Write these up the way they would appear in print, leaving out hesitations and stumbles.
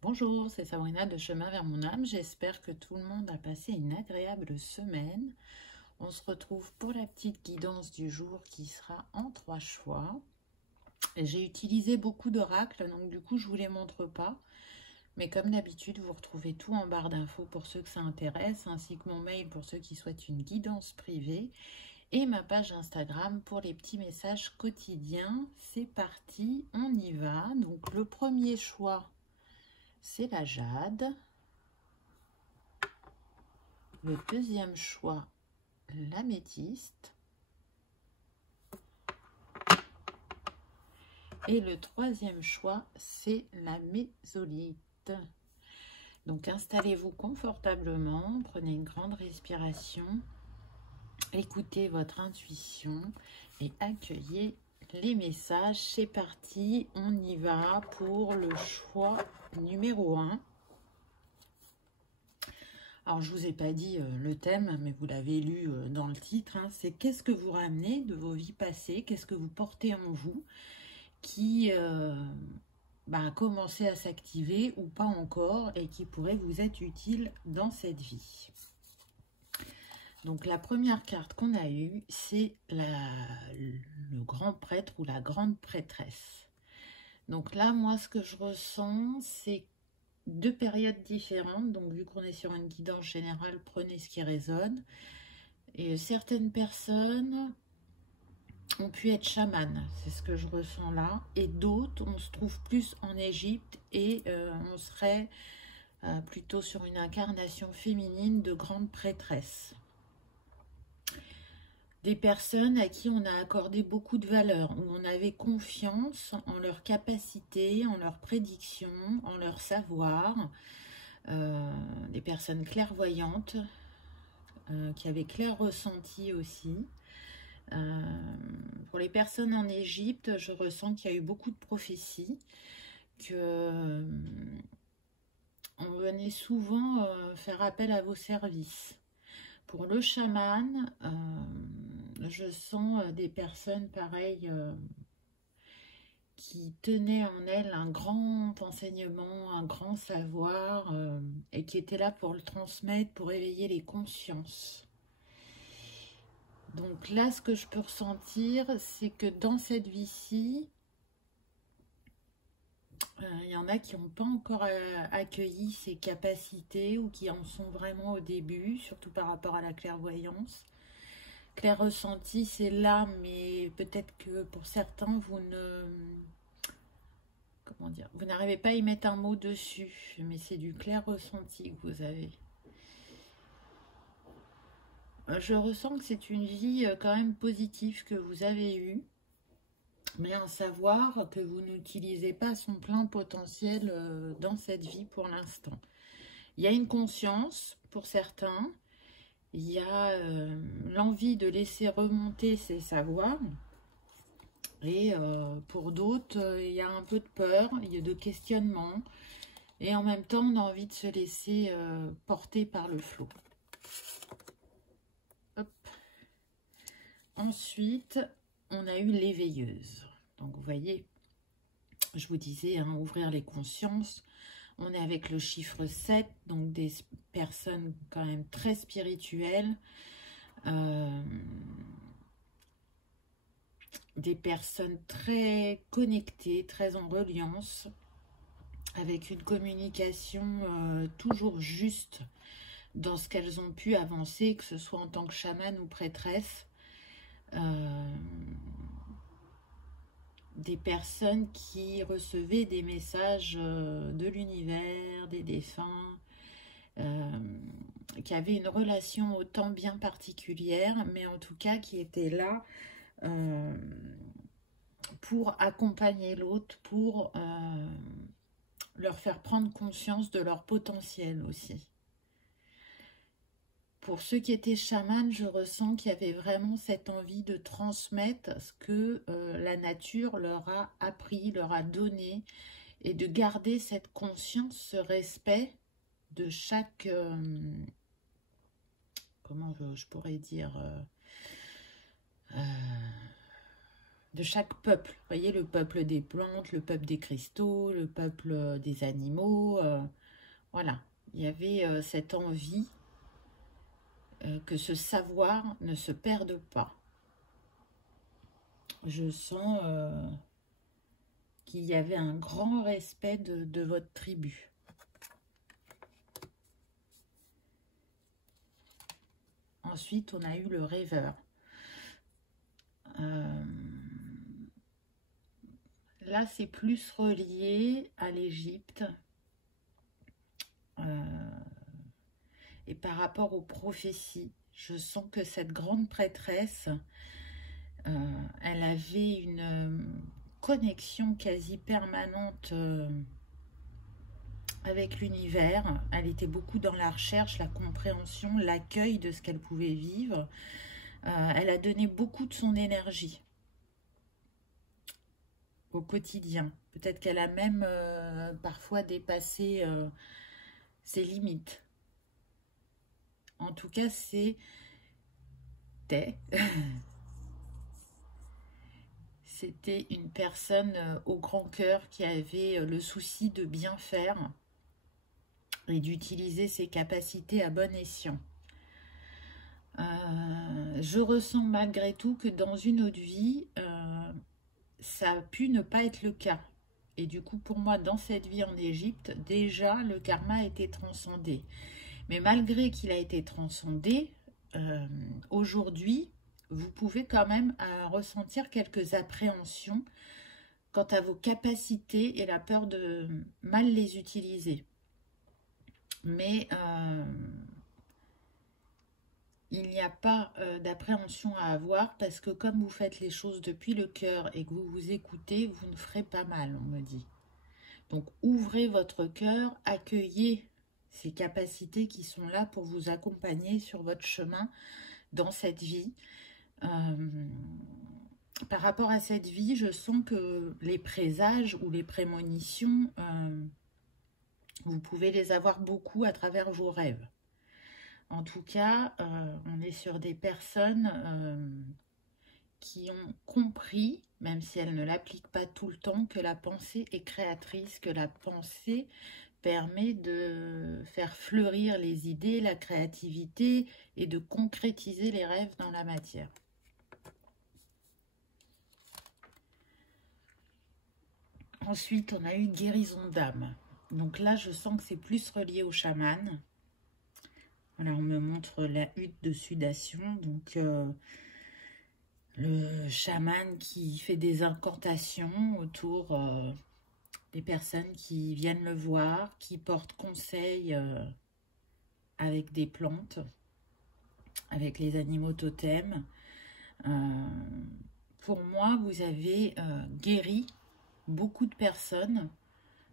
Bonjour, c'est Sabrina de Chemin vers mon âme. J'espère que tout le monde a passé une agréable semaine. On se retrouve pour la petite guidance du jour qui sera en 3 choix. J'ai utilisé beaucoup d'oracles, donc du coup je ne vous les montre pas. Mais comme d'habitude, vous retrouvez tout en barre d'infos pour ceux que ça intéresse, ainsi que mon mail pour ceux qui souhaitent une guidance privée et ma page Instagram pour les petits messages quotidiens. C'est parti, on y va. Donc le premier choix, c'est la jade. Le deuxième choix, l'améthyste. Et le troisième choix, c'est la mésolite. Donc installez-vous confortablement, prenez une grande respiration, écoutez votre intuition et accueillez les messages. C'est parti, on y va pour le choix numéro 1. Alors, je ne vous ai pas dit le thème, mais vous l'avez lu dans le titre. C'est qu'est-ce que vous ramenez de vos vies passées, qu'est-ce que vous portez en vous qui a commencé à s'activer ou pas encore et qui pourrait vous être utile dans cette vie. Donc, la première carte qu'on a eue, c'est le grand prêtre ou la grande prêtresse. Donc là, moi, ce que je ressens, c'est deux périodes différentes. Donc, vu qu'on est sur une guidance générale, prenez ce qui résonne. Et certaines personnes ont pu être chamanes, c'est ce que je ressens là. Et d'autres, on se trouve plus en Égypte et on serait plutôt sur une incarnation féminine de grande prêtresse. Des personnes à qui on a accordé beaucoup de valeur, où on avait confiance en leurs capacités, en leurs prédictions, en leur savoir. Des personnes clairvoyantes, qui avaient clair ressenti aussi. Pour les personnes en Égypte, je ressens qu'il y a eu beaucoup de prophéties, que on venait souvent faire appel à vos services. Pour le chaman, je sens des personnes pareilles qui tenaient en elles un grand enseignement, un grand savoir et qui étaient là pour le transmettre, pour éveiller les consciences. Donc là, ce que je peux ressentir, c'est que dans cette vie-ci, il y en a qui n'ont pas encore accueilli ces capacités ou qui en sont vraiment au début, surtout par rapport à la clairvoyance. Clair ressenti, c'est là, mais peut-être que pour certains, vous n'arrivez pas à y mettre un mot dessus, mais c'est du clair ressenti que vous avez. Je ressens que c'est une vie quand même positive que vous avez eue, mais un savoir que vous n'utilisez pas son plein potentiel dans cette vie pour l'instant. Il y a une conscience pour certains, il y a l'envie de laisser remonter ces savoirs, et pour d'autres, il y a un peu de peur, il y a de questionnement, et en même temps, on a envie de se laisser porter par le flot. Hop. Ensuite, on a eu l'éveilleuse. Donc, vous voyez, je vous disais, ouvrir les consciences. On est avec le chiffre 7, donc des personnes quand même très spirituelles. Des personnes très connectées, très en reliance, avec une communication toujours juste dans ce qu'elles ont pu avancer, que ce soit en tant que chamane ou prêtresse. Des personnes qui recevaient des messages de l'univers, des défunts, qui avaient une relation au temps bien particulière, mais en tout cas qui étaient là pour accompagner l'autre, pour leur faire prendre conscience de leur potentiel aussi. Pour ceux qui étaient chamans, je ressens qu'il y avait vraiment cette envie de transmettre ce que la nature leur a appris, leur a donné, et de garder cette conscience, ce respect de chaque, comment je pourrais dire, de chaque peuple. Vous voyez, le peuple des plantes, le peuple des cristaux, le peuple des animaux. Voilà, il y avait cette envie que ce savoir ne se perde pas. Je sens qu'il y avait un grand respect de votre tribu. Ensuite, on a eu le rêveur. Là, c'est plus relié à l'Égypte. Et par rapport aux prophéties, je sens que cette grande prêtresse, elle avait une connexion quasi permanente avec l'univers. Elle était beaucoup dans la recherche, la compréhension, l'accueil de ce qu'elle pouvait vivre. Elle a donné beaucoup de son énergie au quotidien. Peut-être qu'elle a même parfois dépassé ses limites. En tout cas, c'était une personne au grand cœur qui avait le souci de bien faire et d'utiliser ses capacités à bon escient. Je ressens malgré tout que dans une autre vie, ça a pu ne pas être le cas. Et du coup, pour moi, dans cette vie en Égypte, déjà, le karma a été transcendé. Mais malgré qu'il a été transcendé, aujourd'hui, vous pouvez quand même ressentir quelques appréhensions quant à vos capacités et la peur de mal les utiliser. Mais il n'y a pas d'appréhension à avoir parce que comme vous faites les choses depuis le cœur et que vous vous écoutez, vous ne ferez pas mal, on me dit. Donc ouvrez votre cœur, accueillez ces capacités qui sont là pour vous accompagner sur votre chemin dans cette vie. Par rapport à cette vie, je sens que les présages ou les prémonitions, vous pouvez les avoir beaucoup à travers vos rêves. En tout cas, on est sur des personnes qui ont compris, même si elles ne l'appliquent pas tout le temps, que la pensée est créatrice, que la pensée permet de faire fleurir les idées, la créativité et de concrétiser les rêves dans la matière. Ensuite, on a eu guérison d'âme. Donc là, je sens que c'est plus relié au chaman. Voilà, on me montre la hutte de sudation. Donc, le chaman qui fait des incantations autour des personnes qui viennent le voir, qui portent conseil avec des plantes, avec les animaux totems. Pour moi, vous avez guéri beaucoup de personnes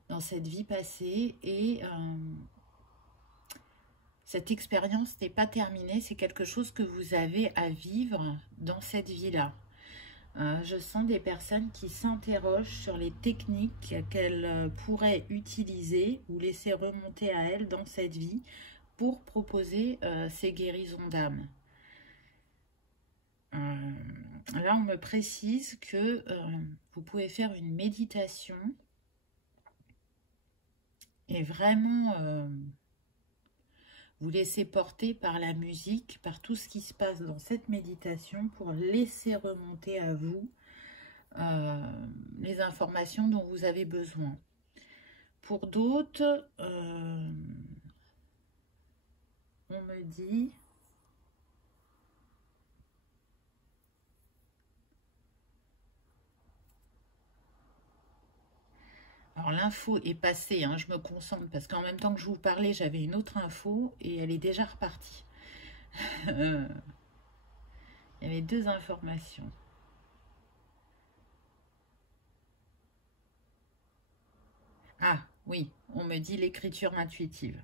dans cette vie passée et cette expérience n'est pas terminée, c'est quelque chose que vous avez à vivre dans cette vie-là. Je sens des personnes qui s'interrogent sur les techniques qu'elles pourraient utiliser ou laisser remonter à elles dans cette vie pour proposer ces guérisons d'âme. Là, on me précise que vous pouvez faire une méditation et vraiment vous laisser porter par la musique, par tout ce qui se passe dans cette méditation pour laisser remonter à vous les informations dont vous avez besoin. Pour d'autres, on me dit... Alors l'info est passée, hein, je me concentre parce qu'en même temps que je vous parlais, j'avais une autre info et elle est déjà repartie. Il y avait deux informations. Ah oui, on me dit l'écriture intuitive.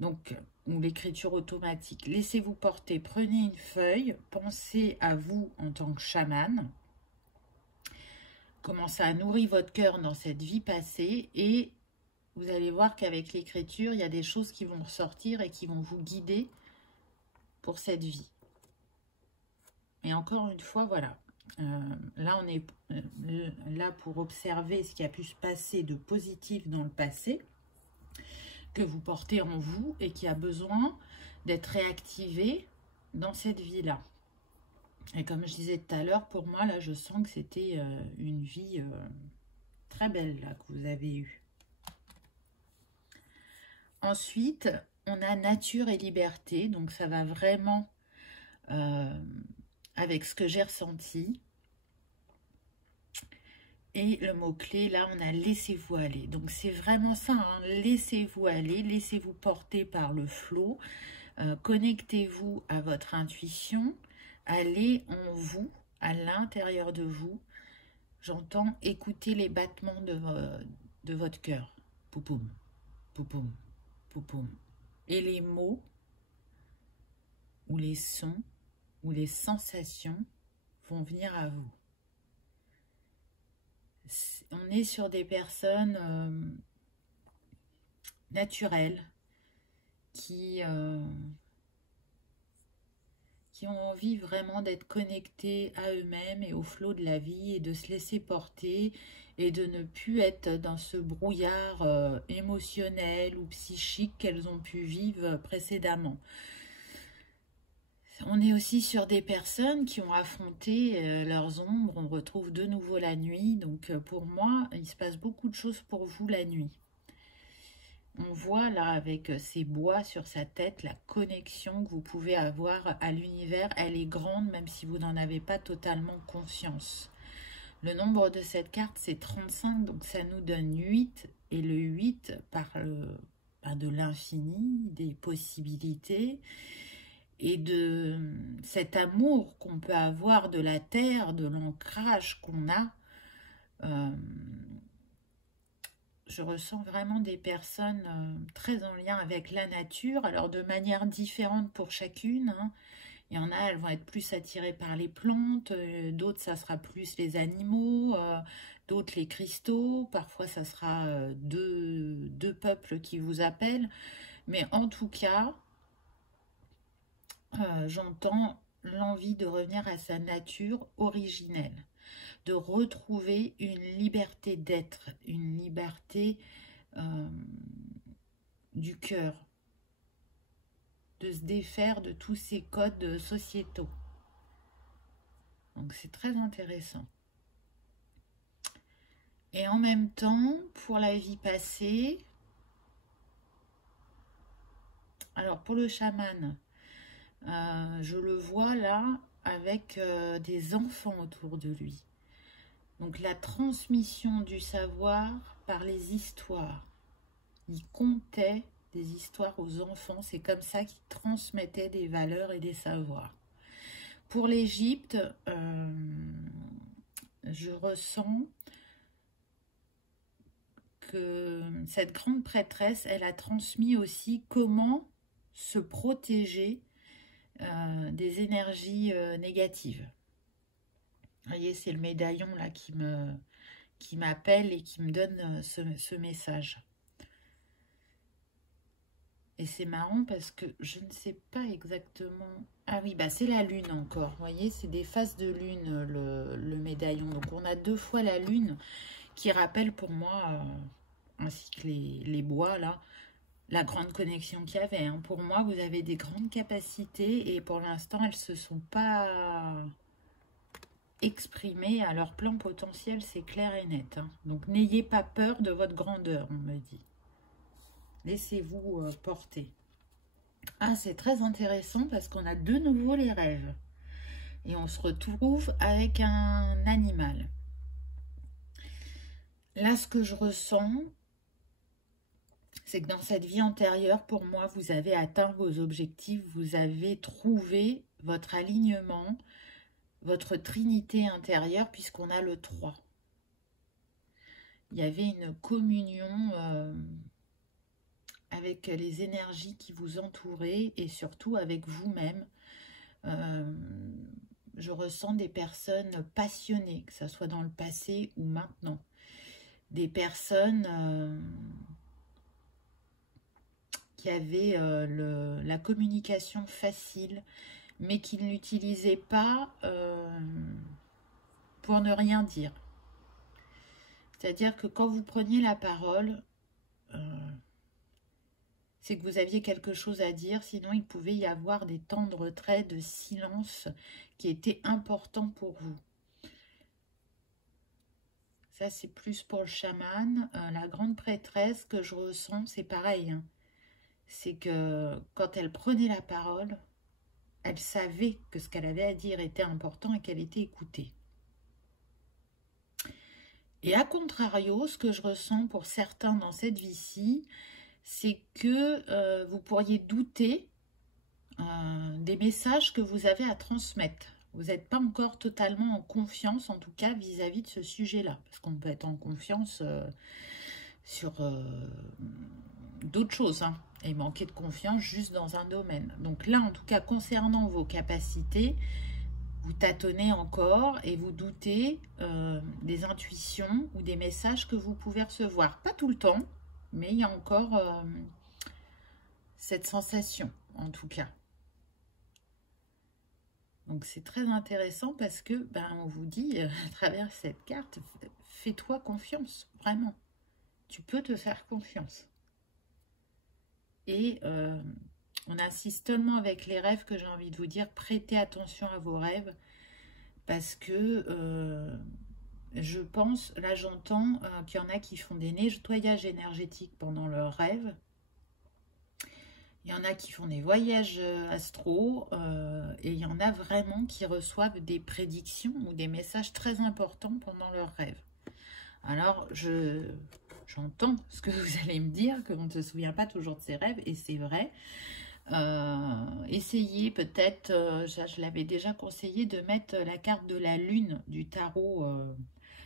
Donc, ou l'écriture automatique. Laissez-vous porter, prenez une feuille, pensez à vous en tant que chaman. Commencez à nourrir votre cœur dans cette vie passée et vous allez voir qu'avec l'écriture, il y a des choses qui vont ressortir et qui vont vous guider pour cette vie. Et encore une fois, voilà, Là, on est là pour observer ce qui a pu se passer de positif dans le passé, que vous portez en vous et qui a besoin d'être réactivé dans cette vie-là. Et comme je disais tout à l'heure, pour moi, là, je sens que c'était une vie très belle là, que vous avez eue. Ensuite, on a nature et liberté. Donc, ça va vraiment avec ce que j'ai ressenti. Et le mot-clé, là, on a laissez-vous aller. Donc, c'est vraiment ça, hein, laissez-vous aller, laissez-vous porter par le flot. Connectez-vous à votre intuition. Allez en vous, à l'intérieur de vous. J'entends écouter les battements de votre cœur. Poupoum, poupoum, poupoum. Et les mots, ou les sons, ou les sensations vont venir à vous. On est sur des personnes naturelles qui ont envie vraiment d'être connectés à eux-mêmes et au flot de la vie et de se laisser porter et de ne plus être dans ce brouillard émotionnel ou psychique qu'elles ont pu vivre précédemment. On est aussi sur des personnes qui ont affronté leurs ombres, on retrouve de nouveau la nuit, donc pour moi, il se passe beaucoup de choses pour vous la nuit. On voit là avec ces bois sur sa tête la connexion que vous pouvez avoir à l'univers. Elle est grande même si vous n'en avez pas totalement conscience. Le nombre de cette carte c'est 35, donc ça nous donne 8. Et le 8 parle de l'infini, des possibilités et de cet amour qu'on peut avoir de la terre, de l'ancrage qu'on a. Je ressens vraiment des personnes très en lien avec la nature, alors de manière différente pour chacune. Hein. Il y en a, elles vont être plus attirées par les plantes, d'autres, ça sera plus les animaux, d'autres les cristaux. Parfois, ça sera deux peuples qui vous appellent. Mais en tout cas, j'entends l'envie de revenir à sa nature originelle, de retrouver une liberté d'être, une liberté du cœur, de se défaire de tous ces codes sociétaux. Donc c'est très intéressant. Et en même temps, pour la vie passée, alors pour le chaman, je le vois là avec des enfants autour de lui. Donc la transmission du savoir par les histoires. Il contait des histoires aux enfants, c'est comme ça qu'il transmettait des valeurs et des savoirs. Pour l'Égypte, je ressens que cette grande prêtresse, elle a transmis aussi comment se protéger des énergies négatives. Vous voyez, c'est le médaillon là qui m'appelle et qui me donne ce message. Et c'est marrant parce que je ne sais pas exactement... Ah oui, bah c'est la lune encore. Vous voyez, c'est des phases de lune, le médaillon. Donc on a 2 fois la lune qui rappelle pour moi, ainsi que les bois là, la grande connexion qu'il y avait. Hein. Pour moi, vous avez des grandes capacités et pour l'instant, elles ne se sont pas exprimées à leur plein potentiel, c'est clair et net. Hein. Donc n'ayez pas peur de votre grandeur, on me dit. Laissez-vous porter. Ah, c'est très intéressant parce qu'on a de nouveau les rêves. Et on se retrouve avec un animal. Là, ce que je ressens, c'est que dans cette vie antérieure, pour moi, vous avez atteint vos objectifs, vous avez trouvé votre alignement, votre trinité intérieure, puisqu'on a le 3. Il y avait une communion avec les énergies qui vous entouraient et surtout avec vous-même. Je ressens des personnes passionnées, que ce soit dans le passé ou maintenant. Des personnes qui avaient la communication facile, mais qui ne l'utilisaient pas pour ne rien dire. C'est-à-dire que quand vous preniez la parole, c'est que vous aviez quelque chose à dire, sinon il pouvait y avoir des temps de retrait, de silence qui étaient importants pour vous. Ça, c'est plus pour le chaman. La grande prêtresse que je ressens, c'est pareil. Hein. C'est que quand elle prenait la parole, elle savait que ce qu'elle avait à dire était important et qu'elle était écoutée. Et à contrario, ce que je ressens pour certains dans cette vie-ci, c'est que vous pourriez douter des messages que vous avez à transmettre. Vous n'êtes pas encore totalement en confiance, en tout cas vis-à-vis de ce sujet-là. Parce qu'on peut être en confiance sur d'autres choses, hein, et manquer de confiance juste dans un domaine. Donc là, en tout cas, concernant vos capacités, vous tâtonnez encore et vous doutez des intuitions ou des messages que vous pouvez recevoir. Pas tout le temps, mais il y a encore cette sensation, en tout cas. Donc c'est très intéressant parce que on vous dit à travers cette carte, fais-toi confiance, vraiment. Tu peux te faire confiance. Et on insiste tellement avec les rêves que j'ai envie de vous dire, prêtez attention à vos rêves parce que je pense, là j'entends qu'il y en a qui font des nettoyages énergétiques pendant leurs rêves. Il y en a qui font des voyages astro et il y en a vraiment qui reçoivent des prédictions ou des messages très importants pendant leurs rêves. Alors, j'entends ce que vous allez me dire, qu'on ne se souvient pas toujours de ses rêves, et c'est vrai. Essayez peut-être, je l'avais déjà conseillé, de mettre la carte de la lune du tarot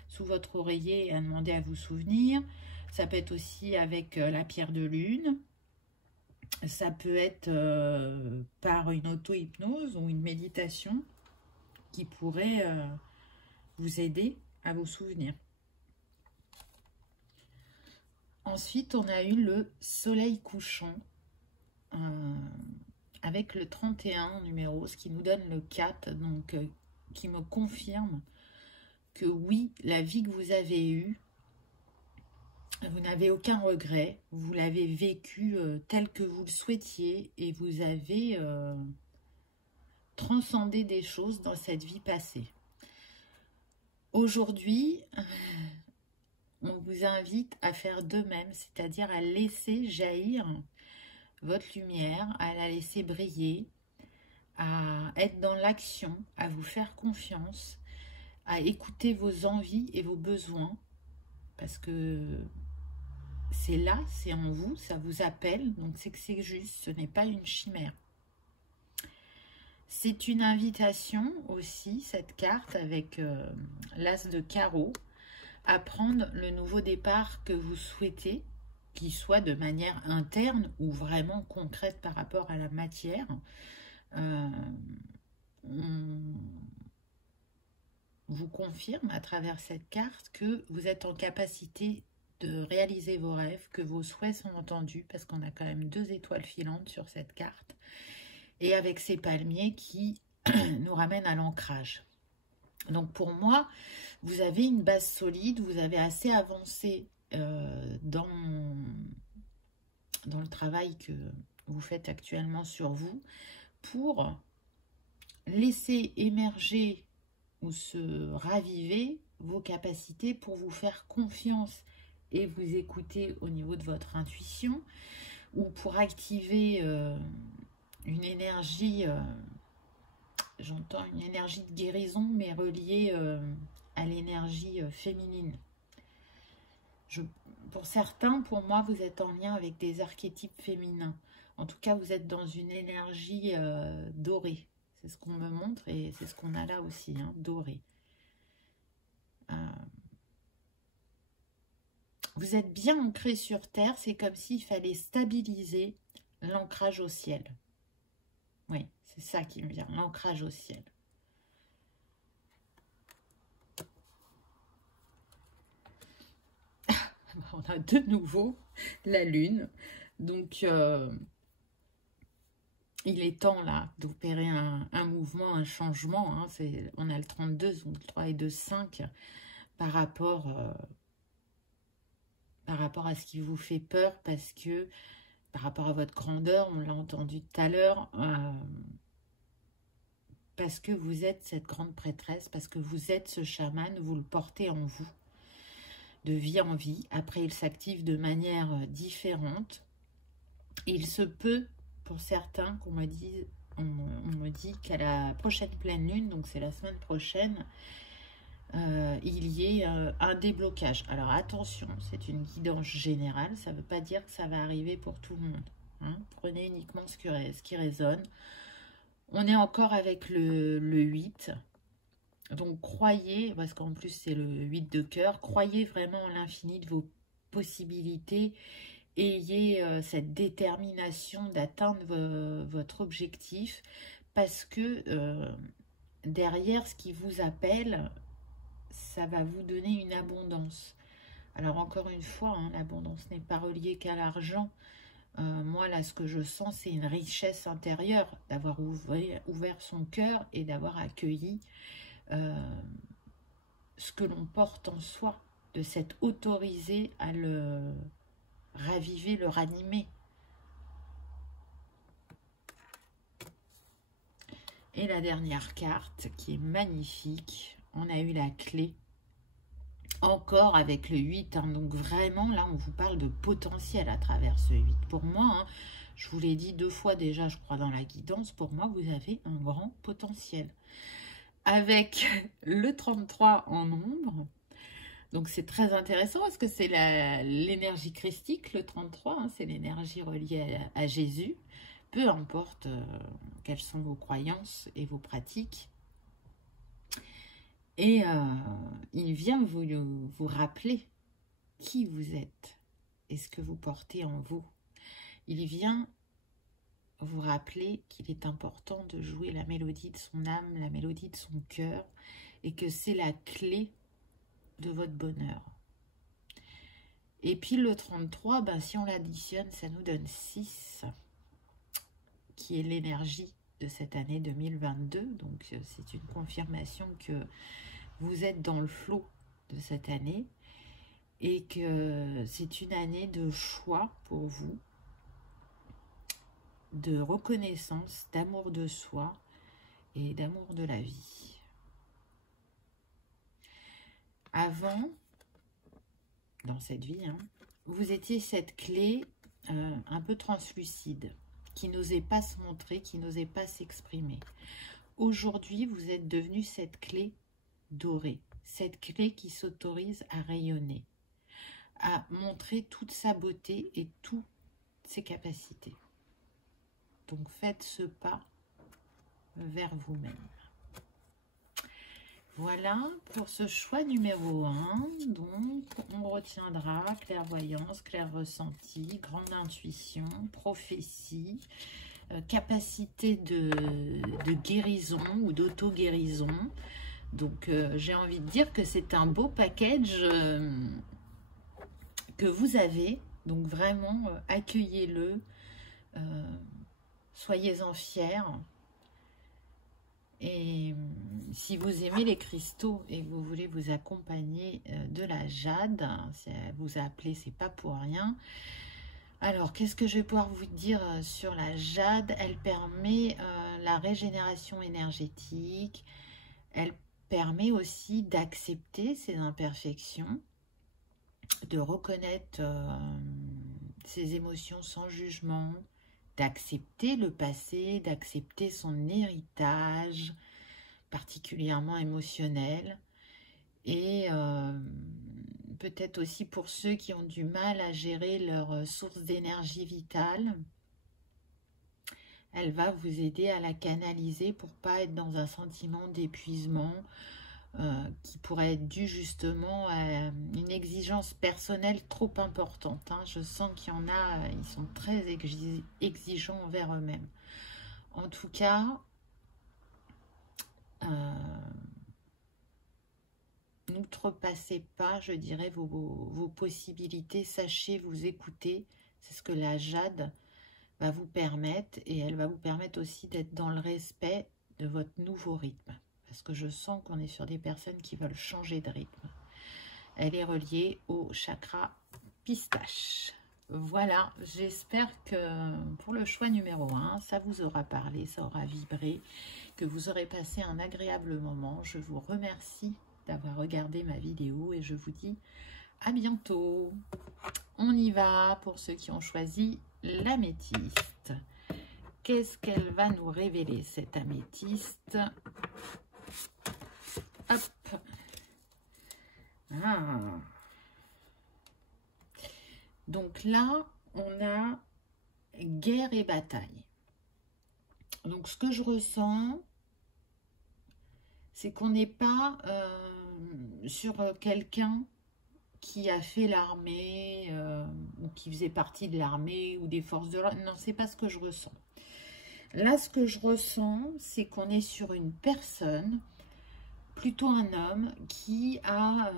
sous votre oreiller et à demander à vous souvenir. Ça peut être aussi avec la pierre de lune. Ça peut être par une auto-hypnose ou une méditation qui pourrait vous aider à vous souvenir. Ensuite, on a eu le soleil couchant avec le 31 en numéro, ce qui nous donne le 4, donc qui me confirme que oui, la vie que vous avez eue, vous n'avez aucun regret, vous l'avez vécu tel que vous le souhaitiez et vous avez transcendé des choses dans cette vie passée. Aujourd'hui, on vous invite à faire de même, c'est-à-dire à laisser jaillir votre lumière, à la laisser briller, à être dans l'action, à vous faire confiance, à écouter vos envies et vos besoins, parce que c'est là, c'est en vous, ça vous appelle, donc c'est que c'est juste, ce n'est pas une chimère. C'est une invitation aussi, cette carte, avec l'as de carreau, à prendre le nouveau départ que vous souhaitez, qui soit de manière interne ou vraiment concrète par rapport à la matière. On vous confirme à travers cette carte que vous êtes en capacité de réaliser vos rêves, que vos souhaits sont entendus, parce qu'on a quand même 2 étoiles filantes sur cette carte, et avec ces palmiers qui nous ramènent à l'ancrage. Donc pour moi, vous avez une base solide, vous avez assez avancé dans le travail que vous faites actuellement sur vous pour laisser émerger ou se raviver vos capacités pour vous faire confiance et vous écouter au niveau de votre intuition, ou pour activer une énergie, j'entends une énergie de guérison, mais reliée à l'énergie féminine. Pour certains, pour moi, vous êtes en lien avec des archétypes féminins. En tout cas, vous êtes dans une énergie dorée. C'est ce qu'on me montre et c'est ce qu'on a là aussi, hein, doré. Vous êtes bien ancré sur Terre, c'est comme s'il fallait stabiliser l'ancrage au ciel. Oui, c'est ça qui me vient, l'ancrage au ciel. On a de nouveau la Lune. Donc, il est temps là d'opérer un mouvement, un changement. Hein. On a le 32, donc 3 et 2, 5 par rapport à ce qui vous fait peur, parce que par rapport à votre grandeur, on l'a entendu tout à l'heure, parce que vous êtes cette grande prêtresse, parce que vous êtes ce chaman, vous le portez en vous, de vie en vie. Après, il s'active de manière différente. Il se peut, pour certains, qu'on me dise, on me dit qu'à la prochaine pleine lune, donc c'est la semaine prochaine, il y ait un déblocage. Alors attention, c'est une guidance générale, ça ne veut pas dire que ça va arriver pour tout le monde. Hein. Prenez uniquement ce qui résonne. On est encore avec le 8. Donc croyez, parce qu'en plus c'est le 8 de cœur, croyez vraiment en l'infini de vos possibilités. Ayez cette détermination d'atteindre votre objectif, parce que derrière ce qui vous appelle, ça va vous donner une abondance. Alors encore une fois, hein, l'abondance n'est pas reliée qu'à l'argent. Moi là, ce que je sens, c'est une richesse intérieure, d'avoir ouvert son cœur et d'avoir accueilli ce que l'on porte en soi, de s'être autorisé à le raviver, le ranimer. Et la dernière carte qui est magnifique, on a eu la clé, encore avec le 8, hein, donc vraiment là on vous parle de potentiel à travers ce 8. Pour moi, hein, je vous l'ai dit 2 fois déjà je crois dans la guidance, pour moi vous avez un grand potentiel. Avec le 33 en ombre, donc c'est très intéressant parce que c'est l'énergie christique, le 33, hein, c'est l'énergie reliée à Jésus. Peu importe quelles sont vos croyances et vos pratiques. Et il vient vous rappeler qui vous êtes et ce que vous portez en vous. Il vient vous rappeler qu'il est important de jouer la mélodie de son âme, la mélodie de son cœur, et que c'est la clé de votre bonheur. Et puis le 33, ben, si on l'additionne, ça nous donne 6, qui est l'énergie de cette année 2022. Donc c'est une confirmation que vous êtes dans le flot de cette année et que c'est une année de choix pour vous, de reconnaissance, d'amour de soi et d'amour de la vie. Avant, dans cette vie, hein, vous étiez cette clé un peu translucide, qui n'osait pas se montrer, qui n'osait pas s'exprimer. Aujourd'hui, vous êtes devenu cette clé dorée, cette clé qui s'autorise à rayonner, à montrer toute sa beauté et toutes ses capacités. Donc faites ce pas vers vous-même. Voilà pour ce choix numéro 1. Donc on retiendra clairvoyance, clair ressenti, grande intuition, prophétie, capacité de guérison ou d'auto-guérison. Donc j'ai envie de dire que c'est un beau package que vous avez. Donc vraiment accueillez-le, soyez-en fiers. Et si vous aimez les cristaux et que vous voulez vous accompagner de la jade, si elle vous a appelé, c'est pas pour rien. Alors, qu'est-ce que je vais pouvoir vous dire sur la jade? Elle permet la régénération énergétique. Elle permet aussi d'accepter ses imperfections, de reconnaître ses émotions sans jugement, d'accepter le passé, d'accepter son héritage, particulièrement émotionnel. Et peut-être aussi pour ceux qui ont du mal à gérer leur source d'énergie vitale, elle va vous aider à la canaliser pour pas être dans un sentiment d'épuisement qui pourrait être dû justement à une exigence personnelle trop importante. Hein. Je sens qu'il y en a, ils sont très exigeants envers eux-mêmes. En tout cas, n'outrepassez pas, je dirais, vos possibilités. Sachez vous écouter. C'est ce que la jade va vous permettre, et elle va vous permettre aussi d'être dans le respect de votre nouveau rythme. Parce que je sens qu'on est sur des personnes qui veulent changer de rythme. Elle est reliée au chakra pistache. Voilà, j'espère que pour le choix numéro 1, ça vous aura parlé, ça aura vibré, que vous aurez passé un agréable moment. Je vous remercie d'avoir regardé ma vidéo et je vous dis à bientôt. On y va pour ceux qui ont choisi l'améthyste. Qu'est-ce qu'elle va nous révéler, cette améthyste? Hop. Ah. Donc là, on a guerre et bataille. Donc ce que je ressens, c'est qu'on n'est pas sur quelqu'un qui a fait l'armée ou qui faisait partie de l'armée ou des forces de l'ordre. Non, c'est pas ce que je ressens. Là, ce que je ressens, c'est qu'on est sur une personne, plutôt un homme, qui a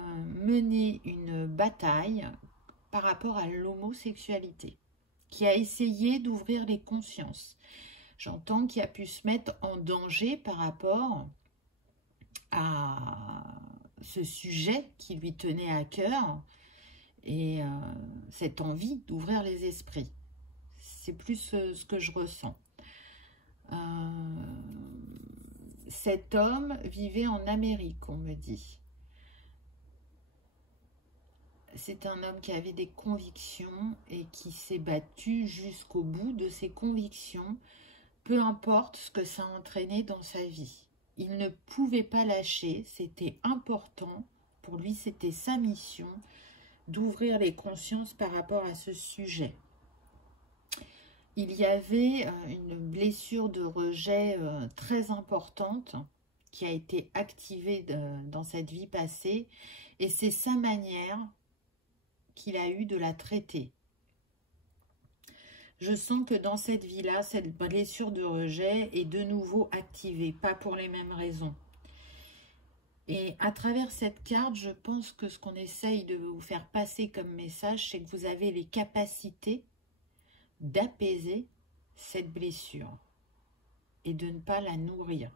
mené une bataille par rapport à l'homosexualité, qui a essayé d'ouvrir les consciences. J'entends qu'il a pu se mettre en danger par rapport à ce sujet qui lui tenait à cœur et cette envie d'ouvrir les esprits. C'est plus ce que je ressens. Cet homme vivait en Amérique, on me dit. C'est un homme qui avait des convictions et qui s'est battu jusqu'au bout de ses convictions, peu importe ce que ça a entraîné dans sa vie. Il ne pouvait pas lâcher, c'était important. Pour lui, c'était sa mission d'ouvrir les consciences par rapport à ce sujet. Il y avait une blessure de rejet très importante qui a été activée dans cette vie passée et c'est sa manière qu'il a eu de la traiter. Je sens que dans cette vie-là, cette blessure de rejet est de nouveau activée, pas pour les mêmes raisons. Et à travers cette carte, je pense que ce qu'on essaye de vous faire passer comme message, c'est que vous avez les capacités d'apaiser cette blessure et de ne pas la nourrir.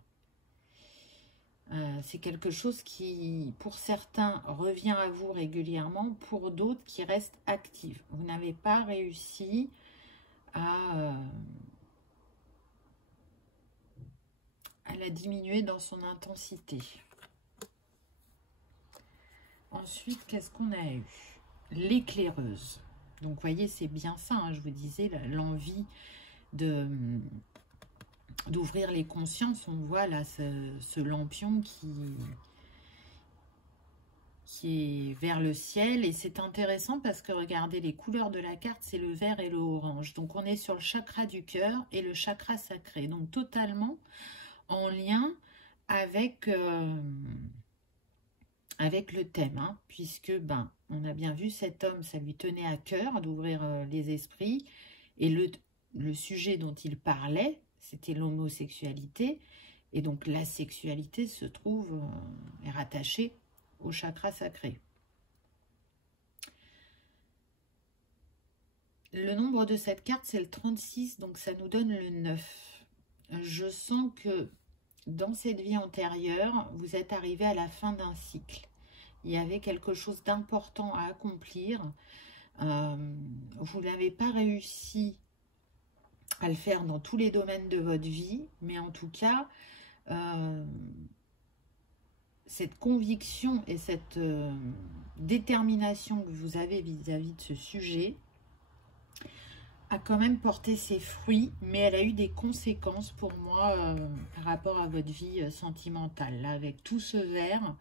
C'est quelque chose qui, pour certains, revient à vous régulièrement, pour d'autres qui reste actif. Vous n'avez pas réussi à la diminuer dans son intensité. Ensuite, qu'est-ce qu'on a eu? L'éclaireuse. Donc, vous voyez, c'est bien ça, hein, je vous disais, l'envie d'ouvrir les consciences. On voit là ce lampion qui est vers le ciel. Et c'est intéressant parce que, regardez, les couleurs de la carte, c'est le vert et le orange. Donc, on est sur le chakra du cœur et le chakra sacré. Donc, totalement en lien avec... avec le thème, hein, puisque on a bien vu cet homme, ça lui tenait à cœur d'ouvrir les esprits, et le sujet dont il parlait, c'était l'homosexualité, et donc la sexualité se trouve est rattachée au chakra sacré. Le nombre de cette carte, c'est le 36, donc ça nous donne le 9. Je sens que dans cette vie antérieure, vous êtes arrivé à la fin d'un cycle. Il y avait quelque chose d'important à accomplir. Vous n'avez pas réussi à le faire dans tous les domaines de votre vie, mais en tout cas, cette conviction et cette détermination que vous avez vis-à-vis de ce sujet a quand même porté ses fruits, mais elle a eu des conséquences pour moi par rapport à votre vie sentimentale. Là, avec tout ce vert,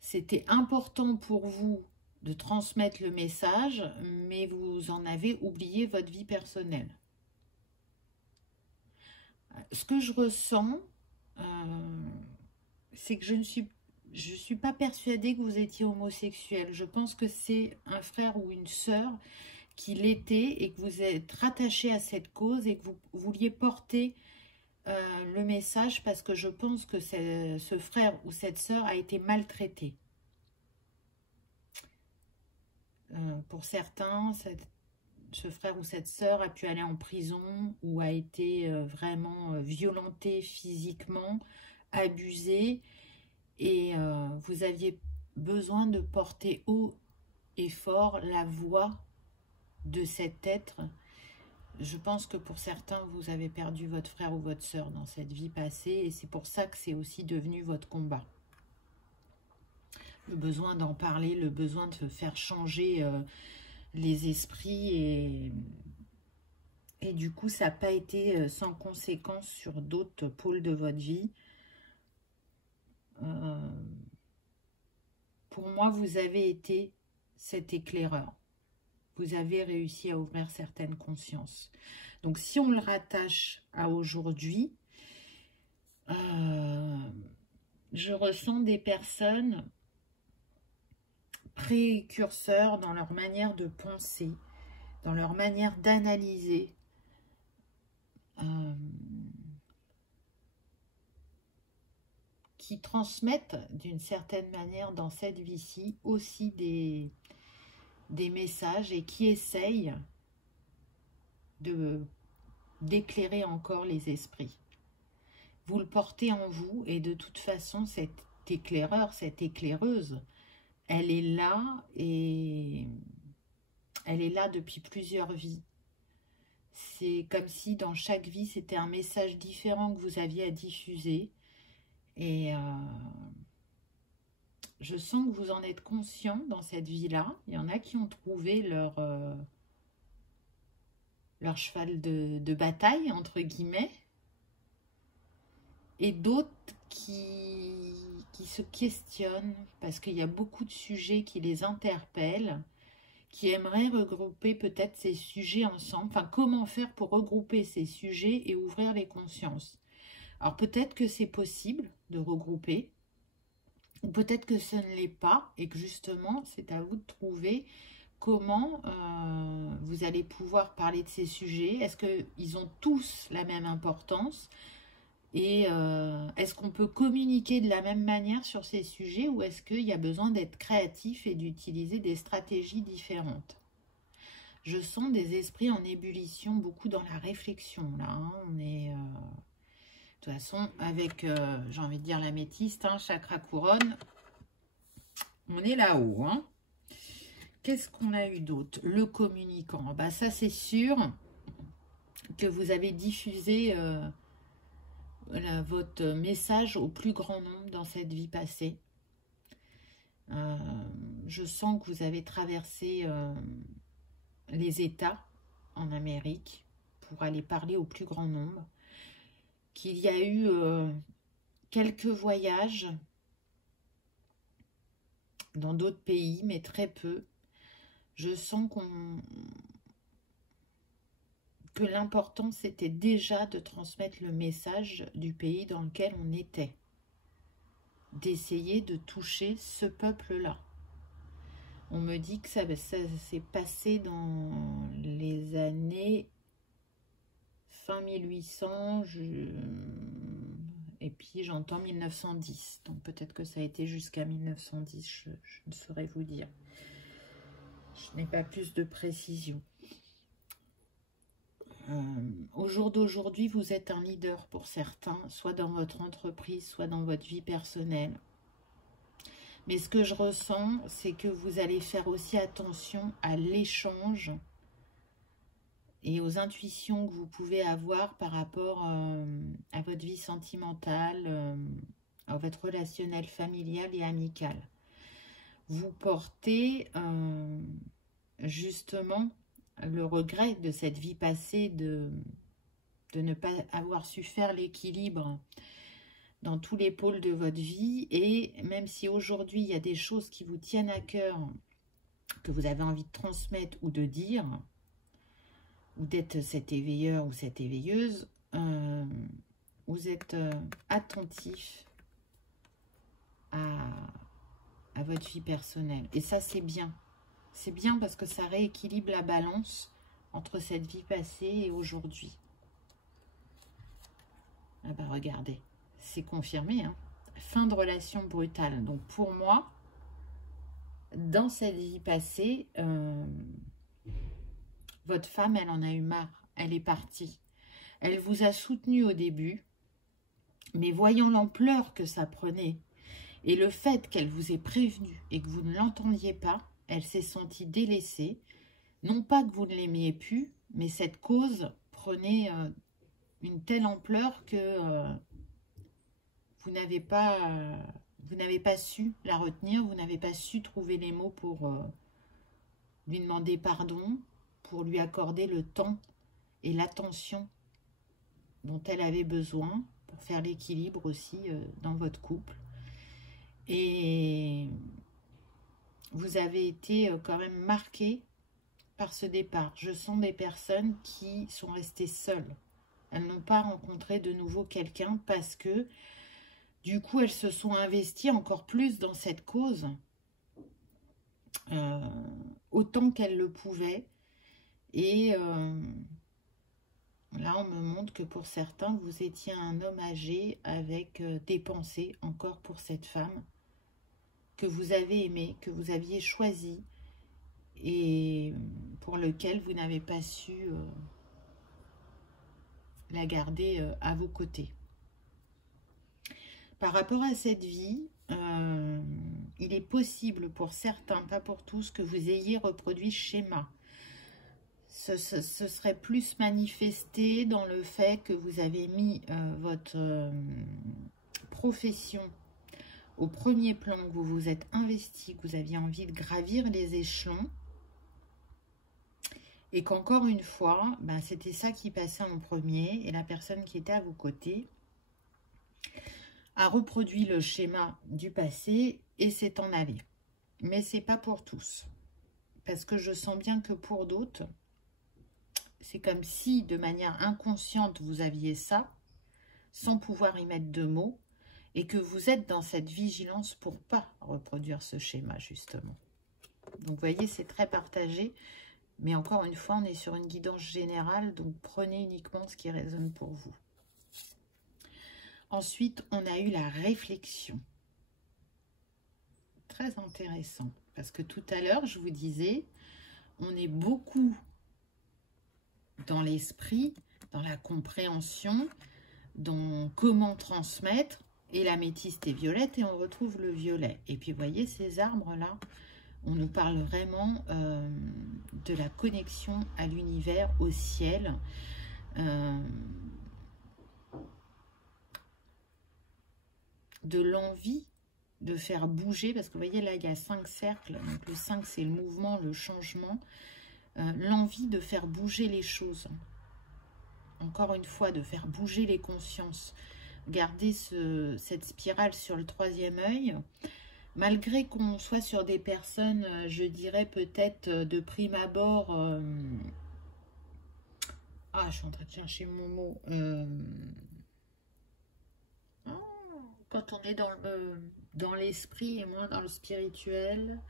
c'était important pour vous de transmettre le message, mais vous en avez oublié votre vie personnelle. Ce que je ressens, c'est que je ne suis pas persuadée que vous étiez homosexuel. Je pense que c'est un frère ou une sœur qui l'était et que vous êtes rattaché à cette cause et que vous vouliez porter le message parce que je pense que ce frère ou cette sœur a été maltraité. Pour certains, ce frère ou cette sœur a pu aller en prison ou a été vraiment violenté physiquement, abusé, et vous aviez besoin de porter haut et fort la voix de cet être. Je pense que pour certains, vous avez perdu votre frère ou votre sœur dans cette vie passée, et c'est pour ça que c'est aussi devenu votre combat. Le besoin d'en parler, le besoin de faire changer les esprits, et du coup, ça n'a pas été sans conséquence sur d'autres pôles de votre vie. Pour moi, vous avez été cet éclaireur. Vous avez réussi à ouvrir certaines consciences. Donc, si on le rattache à aujourd'hui, je ressens des personnes précurseurs dans leur manière de penser, dans leur manière d'analyser, qui transmettent d'une certaine manière dans cette vie-ci aussi des messages et qui essayent d'éclairer encore les esprits. Vous le portez en vous et de toute façon, cet éclaireur, cette éclaireuse, elle est là et elle est là depuis plusieurs vies. C'est comme si dans chaque vie, c'était un message différent que vous aviez à diffuser. Et je sens que vous en êtes conscient dans cette vie-là. Il y en a qui ont trouvé leur cheval de bataille, entre guillemets. Et d'autres qui se questionnent parce qu'il y a beaucoup de sujets qui les interpellent, qui aimeraient regrouper peut-être ces sujets ensemble. Enfin, comment faire pour regrouper ces sujets et ouvrir les consciences? Alors peut-être que c'est possible de regrouper, ou peut-être que ce ne l'est pas, et que justement c'est à vous de trouver comment vous allez pouvoir parler de ces sujets. Est-ce qu'ils ont tous la même importance? Et est-ce qu'on peut communiquer de la même manière sur ces sujets, ou est-ce qu'il y a besoin d'être créatif et d'utiliser des stratégies différentes? Je sens des esprits en ébullition, beaucoup dans la réflexion là, hein. On est... de toute façon, avec, j'ai envie de dire l'améthyste, hein, chakra couronne, on est là-haut. Hein. Qu'est-ce qu'on a eu d'autre? Le communicant. Bah, ça, c'est sûr que vous avez diffusé votre message au plus grand nombre dans cette vie passée. Je sens que vous avez traversé les États en Amérique pour aller parler au plus grand nombre. Qu'il y a eu quelques voyages dans d'autres pays, mais très peu. Je sens que l'important, c'était déjà de transmettre le message du pays dans lequel on était. D'essayer de toucher ce peuple-là. On me dit que ça s'est passé dans les années... fin 1800, et puis j'entends 1910. Donc peut-être que ça a été jusqu'à 1910, je ne saurais vous dire. Je n'ai pas plus de précision. Au jour d'aujourd'hui, vous êtes un leader pour certains, soit dans votre entreprise, soit dans votre vie personnelle. Mais ce que je ressens, c'est que vous allez faire aussi attention à l'échange et aux intuitions que vous pouvez avoir par rapport à votre vie sentimentale, à votre relationnel familial et amical. Vous portez justement le regret de cette vie passée, de ne pas avoir su faire l'équilibre dans tous les pôles de votre vie. Et même si aujourd'hui il y a des choses qui vous tiennent à cœur, que vous avez envie de transmettre ou de dire, ou d'être cet éveilleur ou cette éveilleuse, vous êtes attentif à votre vie personnelle. Et ça, c'est bien. C'est bien parce que ça rééquilibre la balance entre cette vie passée et aujourd'hui. Ah bah regardez, c'est confirmé. Hein. Fin de relation brutale. Donc pour moi, dans cette vie passée, Votre femme, elle en a eu marre. Elle est partie. Elle vous a soutenu au début, mais voyant l'ampleur que ça prenait et le fait qu'elle vous ait prévenu et que vous ne l'entendiez pas, elle s'est sentie délaissée. Non pas que vous ne l'aimiez plus, mais cette cause prenait une telle ampleur que vous n'avez pas su la retenir, vous n'avez pas su trouver les mots pour lui demander pardon, pour lui accorder le temps et l'attention dont elle avait besoin pour faire l'équilibre aussi dans votre couple. Et vous avez été quand même marqué par ce départ. Je sens des personnes qui sont restées seules. Elles n'ont pas rencontré de nouveau quelqu'un parce que du coup, elles se sont investies encore plus dans cette cause, autant qu'elles le pouvaient. Et là, on me montre que pour certains, vous étiez un homme âgé avec des pensées encore pour cette femme que vous avez aimée, que vous aviez choisie et pour lequel vous n'avez pas su la garder à vos côtés. Par rapport à cette vie, il est possible pour certains, pas pour tous, que vous ayez reproduit ce schéma. Ce serait plus manifesté dans le fait que vous avez mis votre profession au premier plan, que vous vous êtes investi, que vous aviez envie de gravir les échelons, et qu'encore une fois, ben, c'était ça qui passait en premier, et la personne qui était à vos côtés a reproduit le schéma du passé et s'est en allé. Mais c'est pas pour tous, parce que je sens bien que pour d'autres, c'est comme si de manière inconsciente vous aviez ça, sans pouvoir y mettre de mots, et que vous êtes dans cette vigilance pour pas reproduire ce schéma, justement. Donc, vous voyez, c'est très partagé. Mais encore une fois, on est sur une guidance générale, donc prenez uniquement ce qui résonne pour vous. Ensuite, on a eu la réflexion. Très intéressant, parce que tout à l'heure, je vous disais, on est beaucoup dans l'esprit, dans la compréhension, dans comment transmettre, et l'améthyste est violette, et on retrouve le violet. Et puis, vous voyez, ces arbres-là, on nous parle vraiment de la connexion à l'univers, au ciel. De l'envie de faire bouger, parce que vous voyez, là, il y a 5 cercles. Donc, le 5, c'est le mouvement, le changement. L'envie de faire bouger les choses. Encore une fois, de faire bouger les consciences. Gardez cette spirale sur le 3e œil. Malgré qu'on soit sur des personnes, je dirais peut-être de prime abord... Ah, je suis en train de chercher mon mot. Quand on est dans l'esprit et moins dans le spirituel.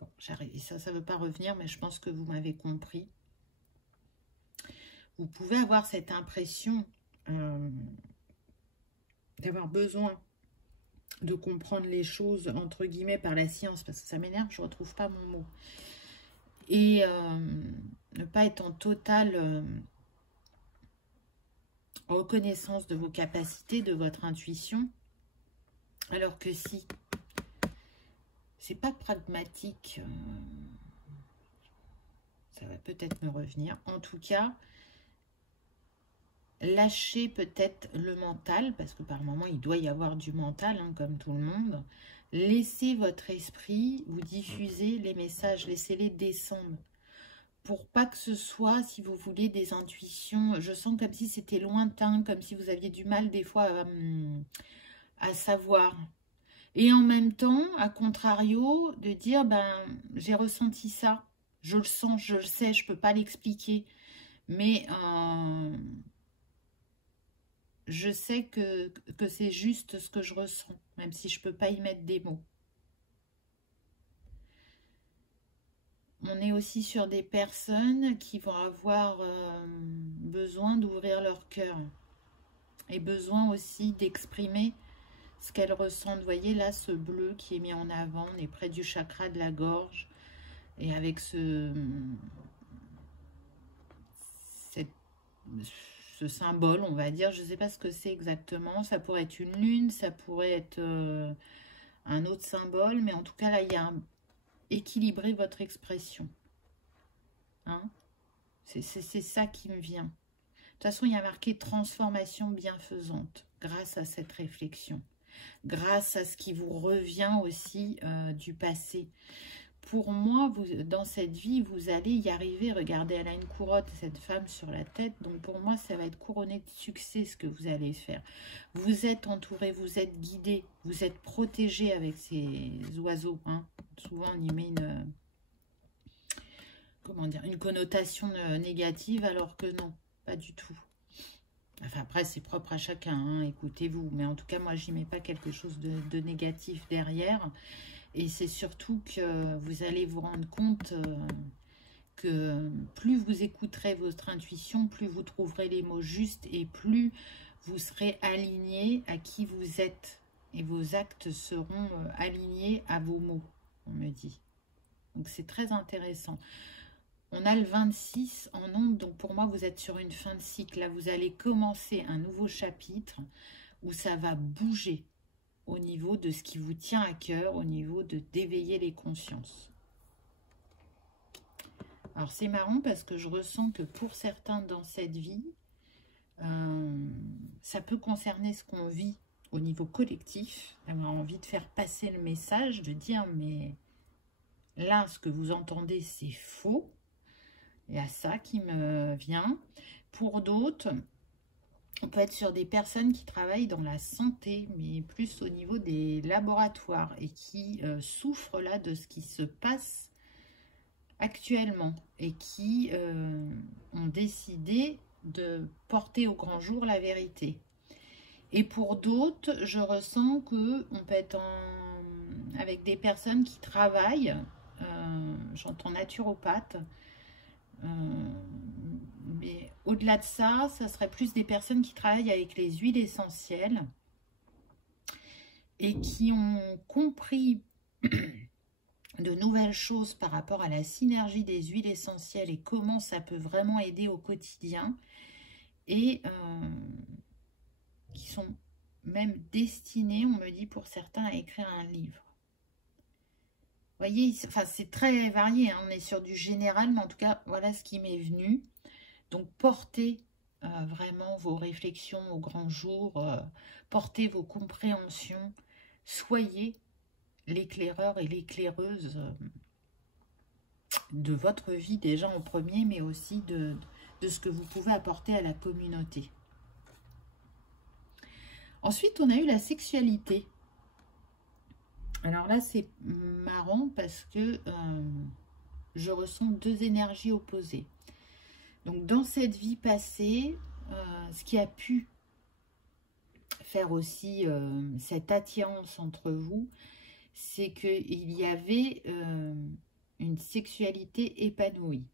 Bon, j'arrive. Ça ne veut pas revenir, mais je pense que vous m'avez compris. Vous pouvez avoir cette impression d'avoir besoin de comprendre les choses, entre guillemets, par la science, parce que ça m'énerve, je ne retrouve pas mon mot. Et ne pas être en totale reconnaissance de vos capacités, de votre intuition, alors que si, c'est pas pragmatique, ça va peut-être me revenir. En tout cas, lâchez peut-être le mental, parce que par moment, il doit y avoir du mental, hein, comme tout le monde. Laissez votre esprit vous diffuser les messages, laissez-les descendre. Pour pas que ce soit, si vous voulez, des intuitions, je sens comme si c'était lointain, comme si vous aviez du mal des fois à savoir. Et en même temps, à contrario, de dire, ben, j'ai ressenti ça, je le sens, je le sais, je peux pas l'expliquer, mais je sais que c'est juste ce que je ressens, même si je peux pas y mettre des mots. On est aussi sur des personnes qui vont avoir besoin d'ouvrir leur cœur et besoin aussi d'exprimer ce qu'elles ressentent. Vous voyez là, ce bleu qui est mis en avant, on est près du chakra de la gorge. Et avec ce symbole, on va dire, je ne sais pas ce que c'est exactement. Ça pourrait être une lune, ça pourrait être un autre symbole. Mais en tout cas, là, il y a équilibrer votre expression. Hein, c'est ça qui me vient. De toute façon, il y a marqué transformation bienfaisante grâce à cette réflexion. Grâce à ce qui vous revient aussi du passé. Pour moi, dans cette vie, vous allez y arriver. Regardez, elle a une couronne, cette femme sur la tête. Donc pour moi, ça va être couronné de succès ce que vous allez faire. Vous êtes entouré, vous êtes guidé, vous êtes protégé avec ces oiseaux. Hein. Souvent, on y met une connotation négative, alors que non, pas du tout. Enfin, après, c'est propre à chacun, hein, écoutez-vous. Mais en tout cas, moi, j'y mets pas quelque chose de négatif derrière. Et c'est surtout que vous allez vous rendre compte que plus vous écouterez votre intuition, plus vous trouverez les mots justes et plus vous serez aligné à qui vous êtes. Et vos actes seront alignés à vos mots, on me dit. Donc, c'est très intéressant. On a le 26 en ondes, donc pour moi, vous êtes sur une fin de cycle. Là, vous allez commencer un nouveau chapitre où ça va bouger au niveau de ce qui vous tient à cœur, au niveau d'éveiller les consciences. Alors, c'est marrant parce que je ressens que pour certains dans cette vie, ça peut concerner ce qu'on vit au niveau collectif, d'avoir envie de faire passer le message, de dire, mais là, ce que vous entendez, c'est faux. Il y a ça qui me vient. Pour d'autres, on peut être sur des personnes qui travaillent dans la santé, mais plus au niveau des laboratoires et qui souffrent là de ce qui se passe actuellement et qui ont décidé de porter au grand jour la vérité. Et pour d'autres, je ressens que on peut être avec des personnes qui travaillent, j'entends naturopathe, mais au-delà de ça, ça serait plus des personnes qui travaillent avec les huiles essentielles et qui ont compris de nouvelles choses par rapport à la synergie des huiles essentielles et comment ça peut vraiment aider au quotidien et qui sont même destinés, on me dit pour certains, à écrire un livre. Vous voyez, enfin, c'est très varié, hein, on est sur du général, mais en tout cas, voilà ce qui m'est venu. Donc, portez vraiment vos réflexions au grand jour, portez vos compréhensions, soyez l'éclaireur et l'éclaireuse de votre vie déjà en premier, mais aussi de ce que vous pouvez apporter à la communauté. Ensuite, on a eu la sexualité. Alors là, c'est marrant parce que je ressens deux énergies opposées. Donc, dans cette vie passée, ce qui a pu faire aussi cette attirance entre vous, c'est qu'il y avait une sexualité épanouie.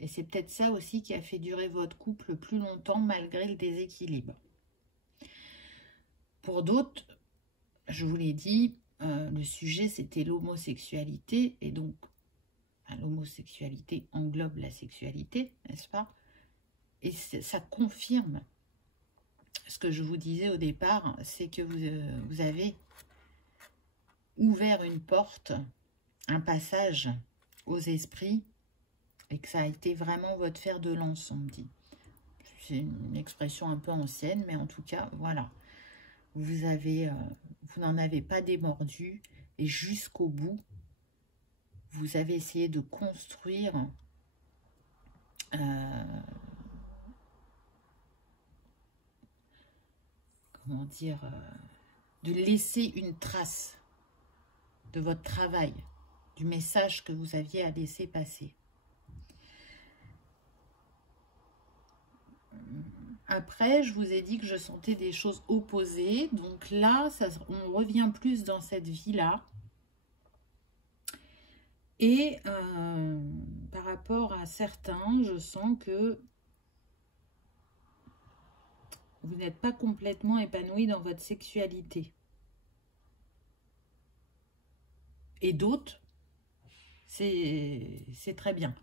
Et c'est peut-être ça aussi qui a fait durer votre couple plus longtemps malgré le déséquilibre. Pour d'autres, je vous l'ai dit, le sujet c'était l'homosexualité. Et donc, l'homosexualité englobe la sexualité, n'est-ce pas? Et ça confirme ce que je vous disais au départ, c'est que vous avez ouvert une porte, un passage aux esprits, et que ça a été vraiment votre fer de lance, on me dit. C'est une expression un peu ancienne, mais en tout cas, voilà. Vous n'en avez pas démordu, et jusqu'au bout, vous avez essayé de construire comment dire, de laisser une trace de votre travail, du message que vous aviez à laisser passer. Après, je vous ai dit que je sentais des choses opposées. Donc là, on revient plus dans cette vie-là. Et par rapport à certains, je sens que vous n'êtes pas complètement épanoui dans votre sexualité. Et d'autres, c'est très bien.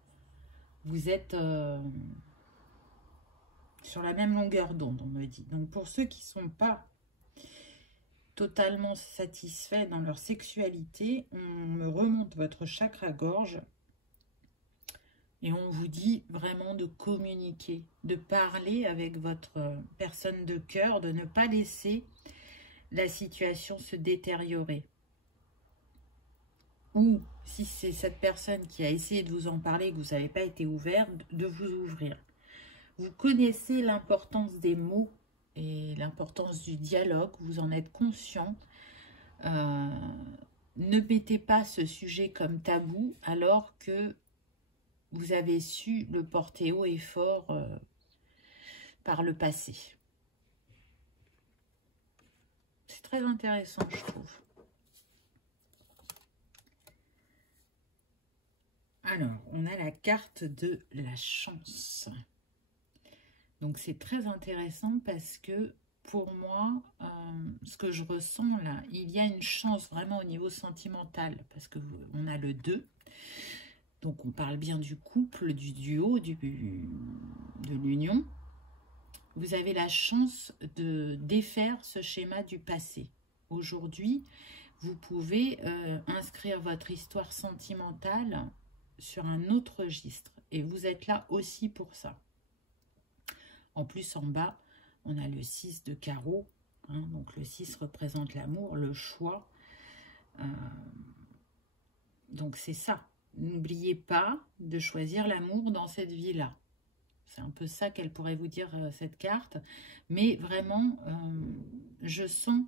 Vous êtes sur la même longueur d'onde, on me dit. Donc pour ceux qui ne sont pas totalement satisfaits dans leur sexualité, on me remonte votre chakra-gorge et on vous dit vraiment de communiquer, de parler avec votre personne de cœur, de ne pas laisser la situation se détériorer. Ou si c'est cette personne qui a essayé de vous en parler et que vous n'avez pas été ouvert, de vous ouvrir. Vous connaissez l'importance des mots et l'importance du dialogue, vous en êtes conscient. Ne mettez pas ce sujet comme tabou alors que vous avez su le porter haut et fort par le passé. C'est très intéressant, je trouve. Alors, on a la carte de la chance. Donc, c'est très intéressant parce que pour moi, ce que je ressens là, il y a une chance vraiment au niveau sentimental parce que on a le 2. Donc, on parle bien du couple, du duo, de l'union. Vous avez la chance de défaire ce schéma du passé. Aujourd'hui, vous pouvez inscrire votre histoire sentimentale sur un autre registre. Et vous êtes là aussi pour ça. En plus, en bas, on a le 6 de carreau. Hein, donc, le 6 représente l'amour, le choix. Donc, c'est ça. N'oubliez pas de choisir l'amour dans cette vie-là. C'est un peu ça qu'elle pourrait vous dire, cette carte. Mais vraiment, je sens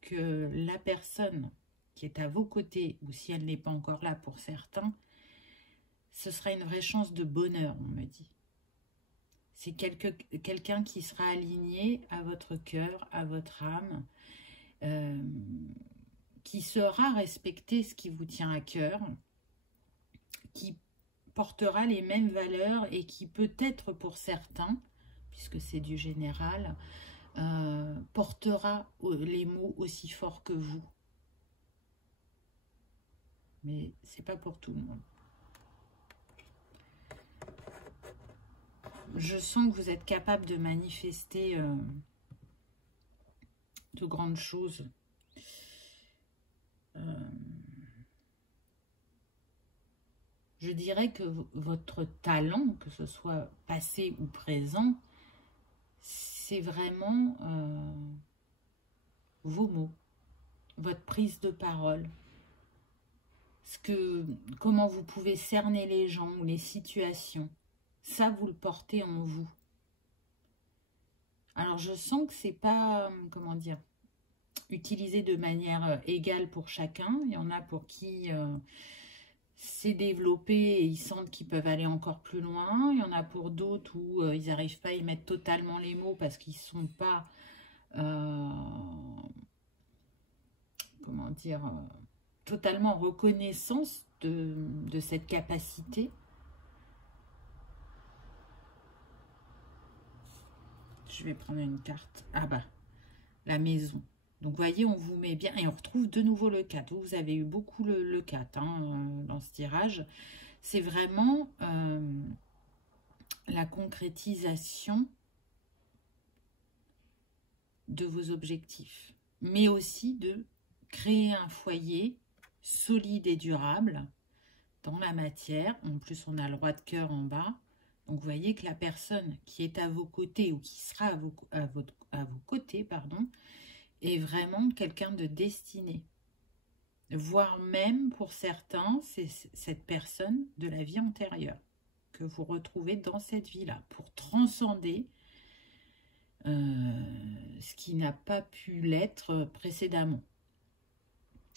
que la personne qui est à vos côtés, ou si elle n'est pas encore là pour certains, ce sera une vraie chance de bonheur, on me dit. C'est quelqu'un qui sera aligné à votre cœur, à votre âme, qui saura respecter ce qui vous tient à cœur, qui portera les mêmes valeurs et qui peut-être pour certains, puisque c'est du général, portera les mots aussi forts que vous. Mais c'est pas pour tout le monde. Je sens que vous êtes capable de manifester de grandes choses. Je dirais que votre talent, que ce soit passé ou présent, c'est vraiment vos mots, votre prise de parole. Comment vous pouvez cerner les gens ou les situations. Ça, vous le portez en vous. Alors, je sens que c'est pas, comment dire, utilisé de manière égale pour chacun. Il y en a pour qui c'est développé et ils sentent qu'ils peuvent aller encore plus loin. Il y en a pour d'autres où ils n'arrivent pas à y mettre totalement les mots parce qu'ils ne sont pas, comment dire, totalement en reconnaissance de cette capacité. Je vais prendre une carte. Ah bah, la maison. Donc, vous voyez, on vous met bien. Et on retrouve de nouveau le 4. Vous avez eu beaucoup le 4 hein, dans ce tirage. C'est vraiment la concrétisation de vos objectifs. Mais aussi de créer un foyer solide et durable dans la matière. En plus, on a le roi de cœur en bas. Donc, vous voyez que la personne qui est à vos côtés ou qui sera à vos côtés, pardon, est vraiment quelqu'un de destiné. Voire même, pour certains, c'est cette personne de la vie antérieure que vous retrouvez dans cette vie-là pour transcender ce qui n'a pas pu l'être précédemment.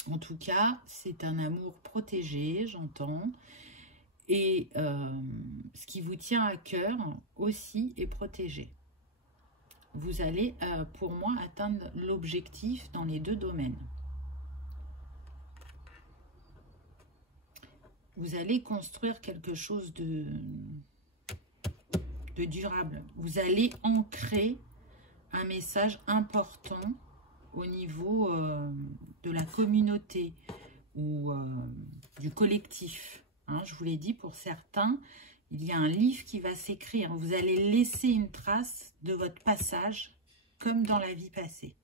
En tout cas, c'est un amour protégé, j'entends. Et ce qui vous tient à cœur aussi est protégé. Vous allez, pour moi, atteindre l'objectif dans les deux domaines. Vous allez construire quelque chose de durable. Vous allez ancrer un message important au niveau de la communauté ou du collectif. Hein, je vous l'ai dit, pour certains, il y a un livre qui va s'écrire. Vous allez laisser une trace de votre passage, comme dans la vie passée.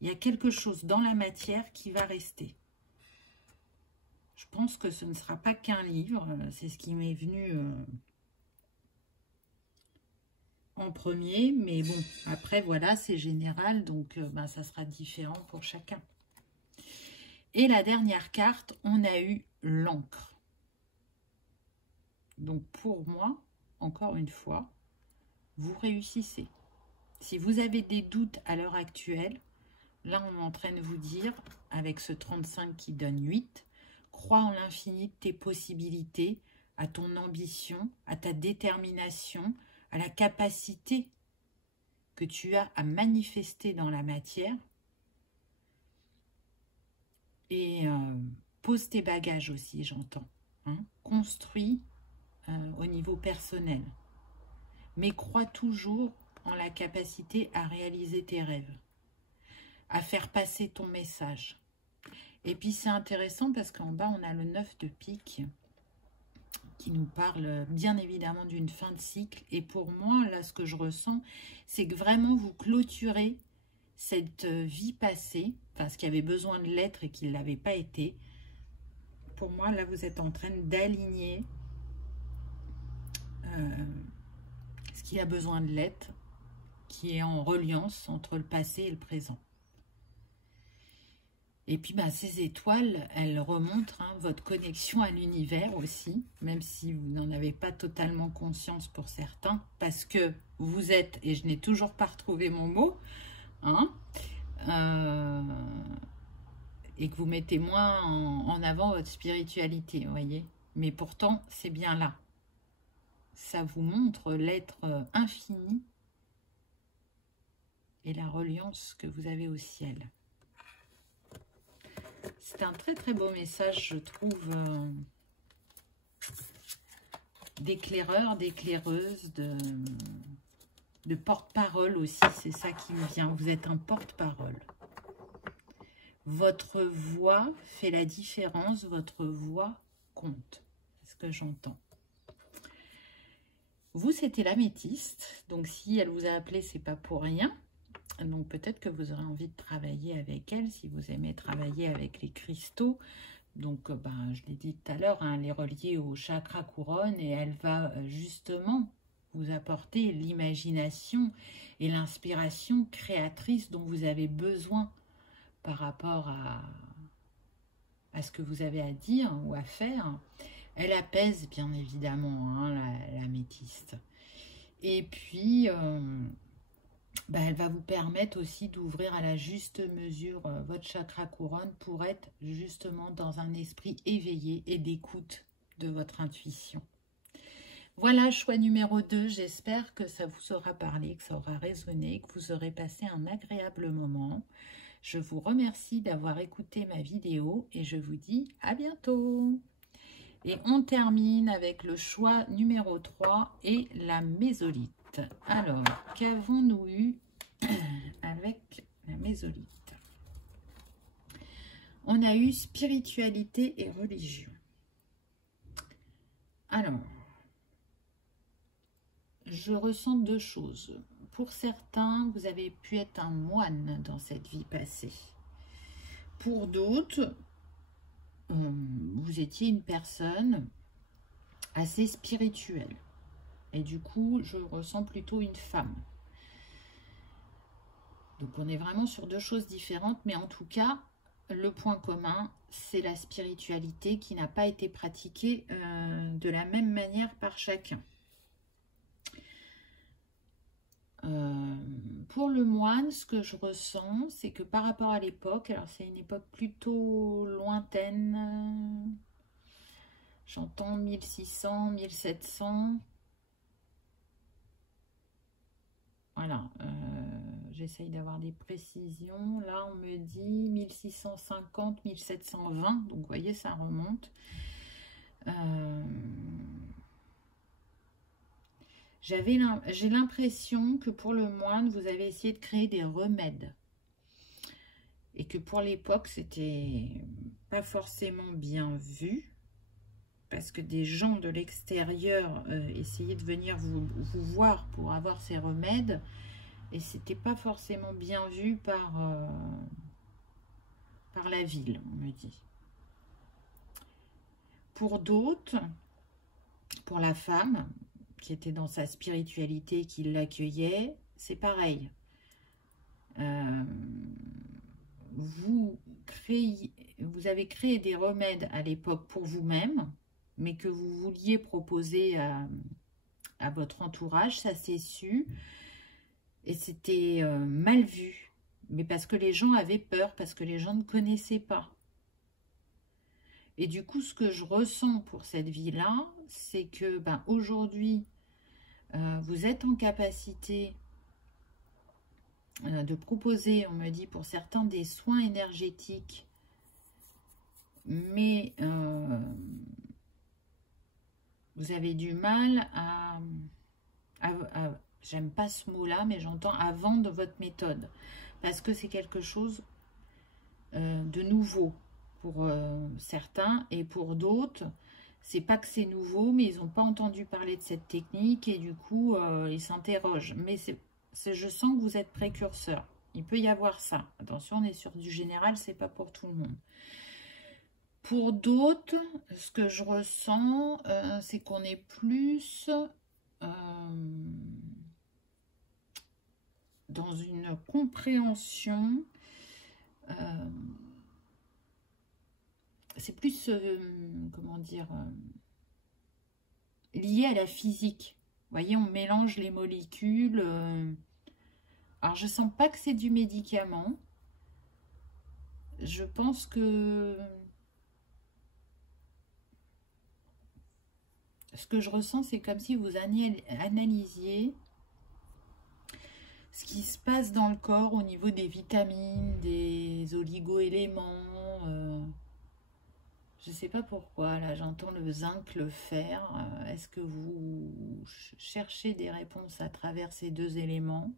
Il y a quelque chose dans la matière qui va rester. Je pense que ce ne sera pas qu'un livre. C'est ce qui m'est venu en premier. Mais bon, après, voilà, c'est général. Donc, ça sera différent pour chacun. Et la dernière carte, on a eu l'encre. Donc, pour moi, encore une fois, vous réussissez. Si vous avez des doutes à l'heure actuelle, là, on est en train de vous dire, avec ce 35 qui donne 8, crois en l'infini de tes possibilités, à ton ambition, à ta détermination, à la capacité que tu as à manifester dans la matière. Et pose tes bagages aussi, j'entends. Hein. Construis au niveau personnel. Mais crois toujours en la capacité à réaliser tes rêves, à faire passer ton message. Et puis c'est intéressant parce qu'en bas, on a le 9 de pique qui nous parle bien évidemment d'une fin de cycle. Et pour moi, là, ce que je ressens, c'est que vraiment vous clôturez cette vie passée, enfin ce qui avait besoin de l'être et qui ne l'avait pas été. Pour moi, là, vous êtes en train d'aligner ce qui a besoin de l'être, qui est en reliance entre le passé et le présent. Et puis, ces étoiles, elles remontrent votre connexion à l'univers aussi, même si vous n'en avez pas totalement conscience pour certains, parce que vous êtes, et je n'ai toujours pas retrouvé mon mot, et que vous mettez moins en avant votre spiritualité, vous voyez. Mais pourtant, c'est bien là. Ça vous montre l'être infini et la reliance que vous avez au ciel. C'est un très très beau message, je trouve, d'éclaireur, d'éclaireuse, de porte-parole aussi. C'est ça qui me vient. Vous êtes un porte-parole. Votre voix fait la différence, votre voix compte. C'est ce que j'entends. Vous, c'était l'améthyste. Donc, si elle vous a appelé, c'est pas pour rien. Donc, peut-être que vous aurez envie de travailler avec elle, si vous aimez travailler avec les cristaux. Donc, je l'ai dit tout à l'heure, elle est reliée au chakra couronne et elle va justement vous apporter l'imagination et l'inspiration créatrice dont vous avez besoin par rapport à ce que vous avez à dire ou à faire. Elle apaise bien évidemment l'améthyste. Et puis, elle va vous permettre aussi d'ouvrir à la juste mesure votre chakra couronne pour être justement dans un esprit éveillé et d'écoute de votre intuition. Voilà, choix numéro 2. J'espère que ça vous aura parlé, que ça aura résonné, que vous aurez passé un agréable moment. Je vous remercie d'avoir écouté ma vidéo et je vous dis à bientôt. Et on termine avec le choix numéro 3 et la mésolite. Alors, qu'avons-nous eu avec la mésolite? On a eu spiritualité et religion. Alors, je ressens deux choses. Pour certains, vous avez pu être un moine dans cette vie passée. Pour d'autres, vous étiez une personne assez spirituelle. Et du coup, je ressens plutôt une femme. Donc, on est vraiment sur deux choses différentes. Mais en tout cas, le point commun, c'est la spiritualité qui n'a pas été pratiquée de la même manière par chacun. Pour le moine, ce que je ressens, c'est que par rapport à l'époque, alors c'est une époque plutôt lointaine, j'entends 1600, 1700, voilà, j'essaye d'avoir des précisions, là on me dit 1650, 1720, donc vous voyez ça remonte. J'ai l'impression que pour le moine, vous avez essayé de créer des remèdes et que pour l'époque, c'était pas forcément bien vu, parce que des gens de l'extérieur essayaient de venir vous voir pour avoir ces remèdes, et c'était pas forcément bien vu par la ville, on me dit. Pour d'autres, pour la femme qui était dans sa spiritualité, qui l'accueillait, c'est pareil. Vous avez créé des remèdes à l'époque pour vous-même, mais que vous vouliez proposer à votre entourage, ça s'est su, et c'était mal vu, mais parce que les gens avaient peur, parce que les gens ne connaissaient pas. Et du coup, ce que je ressens pour cette vie-là, c'est que aujourd'hui, vous êtes en capacité de proposer, on me dit, pour certains, des soins énergétiques, mais vous avez du mal j'aime pas ce mot-là, mais j'entends à vendre votre méthode, parce que c'est quelque chose de nouveau pour certains, et pour d'autres, c'est pas que c'est nouveau, mais ils n'ont pas entendu parler de cette technique, et du coup, ils s'interrogent. Mais je sens que vous êtes précurseur. Il peut y avoir ça. Attention, on est sur du général, c'est pas pour tout le monde. Pour d'autres, ce que je ressens, c'est qu'on est plus dans une compréhension. C'est plus, comment dire, lié à la physique. Vous voyez, on mélange les molécules. Alors, je sens pas que c'est du médicament. Je pense que ce que je ressens, c'est comme si vous analysiez ce qui se passe dans le corps au niveau des vitamines, des oligo-éléments. Je ne sais pas pourquoi, là j'entends le zinc, le fer. Est-ce que vous cherchez des réponses à travers ces deux éléments?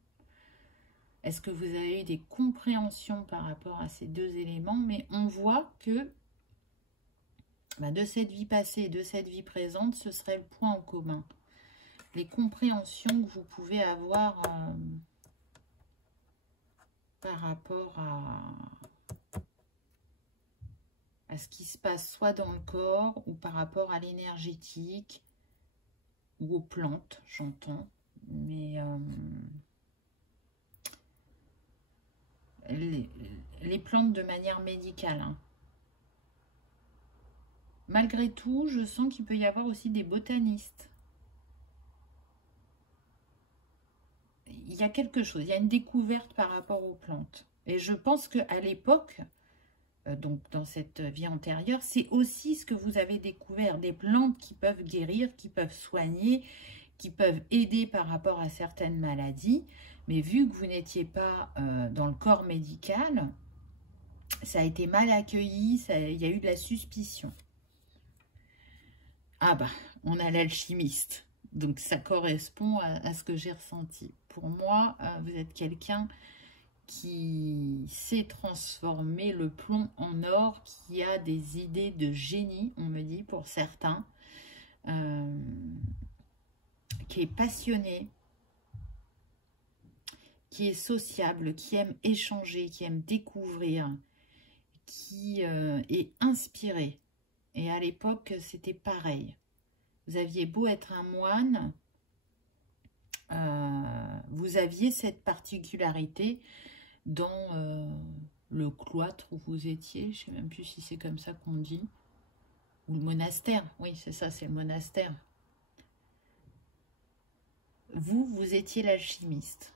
Est-ce que vous avez eu des compréhensions par rapport à ces deux éléments? Mais on voit que de cette vie passée et de cette vie présente, ce serait le point en commun. Les compréhensions que vous pouvez avoir par rapport à ce qui se passe soit dans le corps ou par rapport à l'énergétique ou aux plantes, j'entends. Mais les plantes de manière médicale. Hein. Malgré tout, je sens qu'il peut y avoir aussi des botanistes. Il y a quelque chose, il y a une découverte par rapport aux plantes. Et je pense qu'à l'époque, donc dans cette vie antérieure, c'est aussi ce que vous avez découvert, des plantes qui peuvent guérir, qui peuvent soigner, qui peuvent aider par rapport à certaines maladies. Mais vu que vous n'étiez pas dans le corps médical, ça a été mal accueilli, il y a eu de la suspicion. Ah on a l'alchimiste. Donc ça correspond à ce que j'ai ressenti. Pour moi, vous êtes quelqu'un qui sait transformer le plomb en or, qui a des idées de génie, on me dit, pour certains, qui est passionné, qui est sociable, qui aime échanger, qui aime découvrir, qui est inspiré. Et à l'époque, c'était pareil. Vous aviez beau être un moine, vous aviez cette particularité dans le cloître où vous étiez. Je ne sais même plus si c'est comme ça qu'on dit. Ou le monastère. Oui, c'est ça, c'est le monastère. Vous étiez l'alchimiste.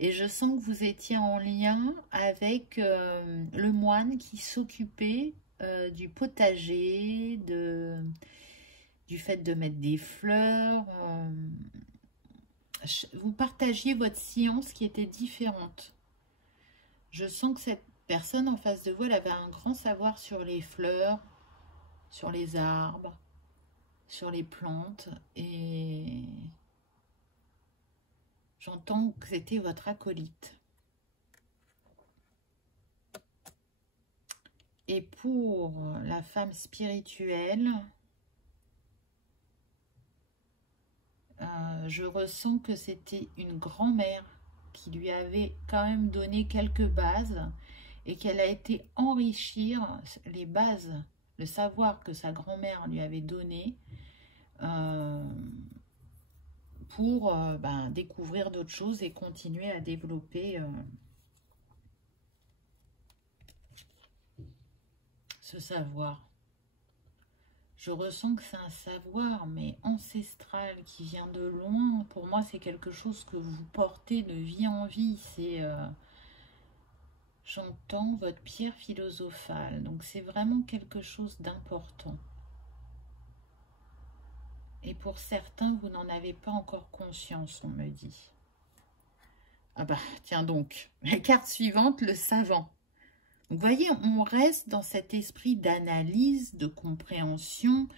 Et je sens que vous étiez en lien avec le moine qui s'occupait du potager, du fait de mettre des fleurs. Vous partagiez votre science qui était différente. Je sens que cette personne en face de vous, elle avait un grand savoir sur les fleurs, sur les arbres, sur les plantes. Et j'entends que c'était votre acolyte. Et pour la femme spirituelle, je ressens que c'était une grand-mère qui lui avait quand même donné quelques bases et qu'elle a été enrichir les bases, le savoir que sa grand-mère lui avait donné pour découvrir d'autres choses et continuer à développer ce savoir. Je ressens que c'est un savoir, mais ancestral, qui vient de loin. Pour moi, c'est quelque chose que vous portez de vie en vie. C'est, j'entends votre pierre philosophale. Donc, c'est vraiment quelque chose d'important. Et pour certains, vous n'en avez pas encore conscience, on me dit. Ah bah, tiens donc, la carte suivante, le savant. Vous voyez, on reste dans cet esprit d'analyse, de compréhension,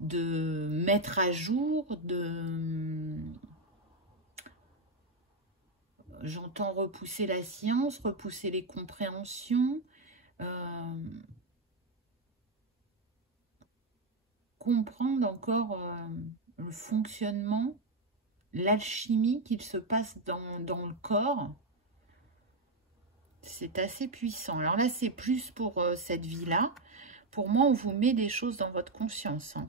de mettre à jour, j'entends repousser la science, repousser les compréhensions, comprendre encore le fonctionnement, l'alchimie qu'il se passe dans le corps. C'est assez puissant. Alors là, c'est plus pour cette vie-là. Pour moi, on vous met des choses dans votre conscience. Hein.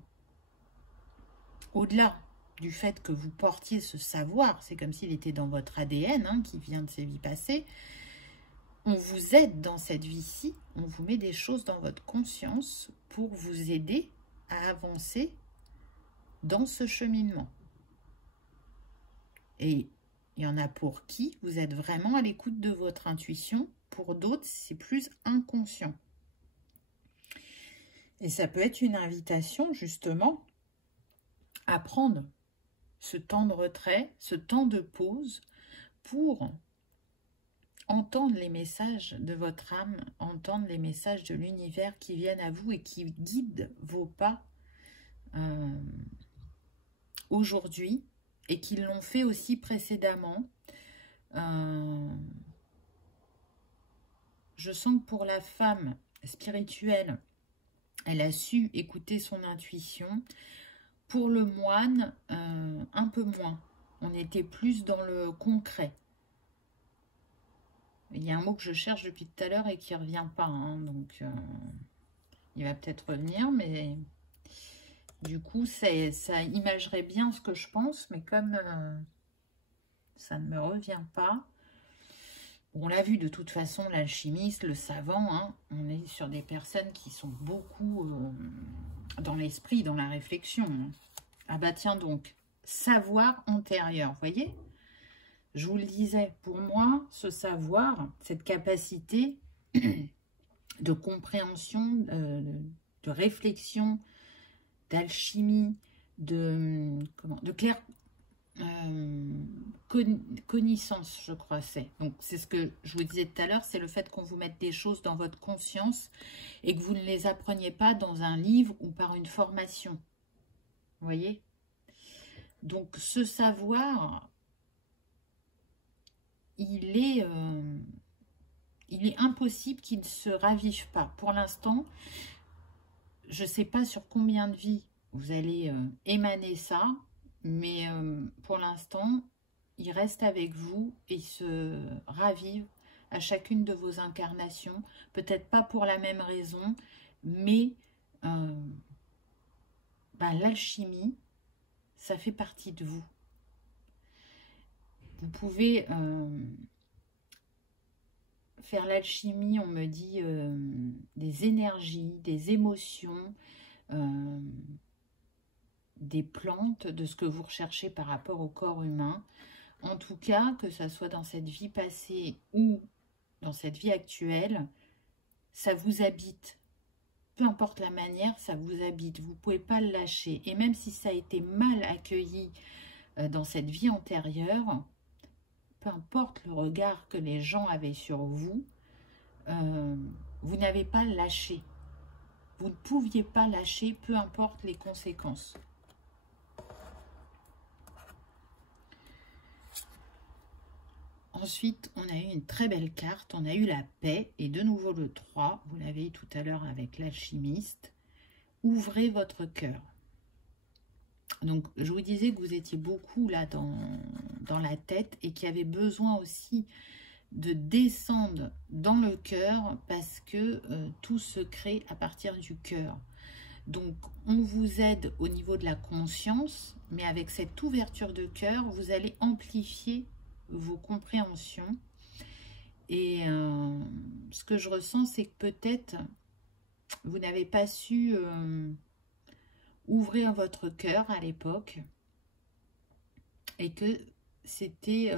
Au-delà du fait que vous portiez ce savoir, c'est comme s'il était dans votre ADN, hein, qui vient de ces vies passées, on vous aide dans cette vie-ci, on vous met des choses dans votre conscience pour vous aider à avancer dans ce cheminement. Et il y en a pour qui vous êtes vraiment à l'écoute de votre intuition, pour d'autres, c'est plus inconscient. Et ça peut être une invitation, justement, à prendre ce temps de retrait, ce temps de pause, pour entendre les messages de votre âme, entendre les messages de l'univers qui viennent à vous et qui guident vos pas aujourd'hui, et qui l'ont fait aussi précédemment. Je sens que pour la femme spirituelle, elle a su écouter son intuition. Pour le moine, un peu moins. On était plus dans le concret. Il y a un mot que je cherche depuis tout à l'heure et qui ne revient pas. Hein, donc, il va peut-être revenir, mais du coup, ça imagerait bien ce que je pense, mais comme ça ne me revient pas. On l'a vu de toute façon, l'alchimiste, le savant, hein, on est sur des personnes qui sont beaucoup dans l'esprit, dans la réflexion. Hein. Ah bah tiens donc, savoir antérieur, vous voyez? Je vous le disais, pour moi, ce savoir, cette capacité de compréhension, de réflexion, d'alchimie, de clair... connaissance, je crois, c'est. Donc, c'est ce que je vous disais tout à l'heure, c'est le fait qu'on vous mette des choses dans votre conscience et que vous ne les appreniez pas dans un livre ou par une formation. Vous voyez? Donc, ce savoir, il est impossible qu'il ne se ravive pas. Pour l'instant, je ne sais pas sur combien de vies vous allez émaner ça, mais pour l'instant, il reste avec vous et se ravive à chacune de vos incarnations. Peut-être pas pour la même raison, mais l'alchimie, ça fait partie de vous. Vous pouvez faire l'alchimie, on me dit, des énergies, des émotions, des plantes, de ce que vous recherchez par rapport au corps humain. En tout cas, que ça soit dans cette vie passée ou dans cette vie actuelle, ça vous habite. Peu importe la manière, ça vous habite. Vous ne pouvez pas le lâcher. Et même si ça a été mal accueilli dans cette vie antérieure, peu importe le regard que les gens avaient sur vous, vous n'avez pas lâché. Vous ne pouviez pas lâcher, peu importe les conséquences. Ensuite, on a eu une très belle carte, on a eu la paix, et de nouveau le 3, vous l'avez eu tout à l'heure avec l'alchimiste. Ouvrez votre cœur. Donc, je vous disais que vous étiez beaucoup là dans la tête et qu'il y avait besoin aussi de descendre dans le cœur parce que tout se crée à partir du cœur. Donc, on vous aide au niveau de la conscience, mais avec cette ouverture de cœur, vous allez amplifier vos compréhensions. Et ce que je ressens, c'est que peut-être vous n'avez pas su ouvrir votre cœur à l'époque et que c'était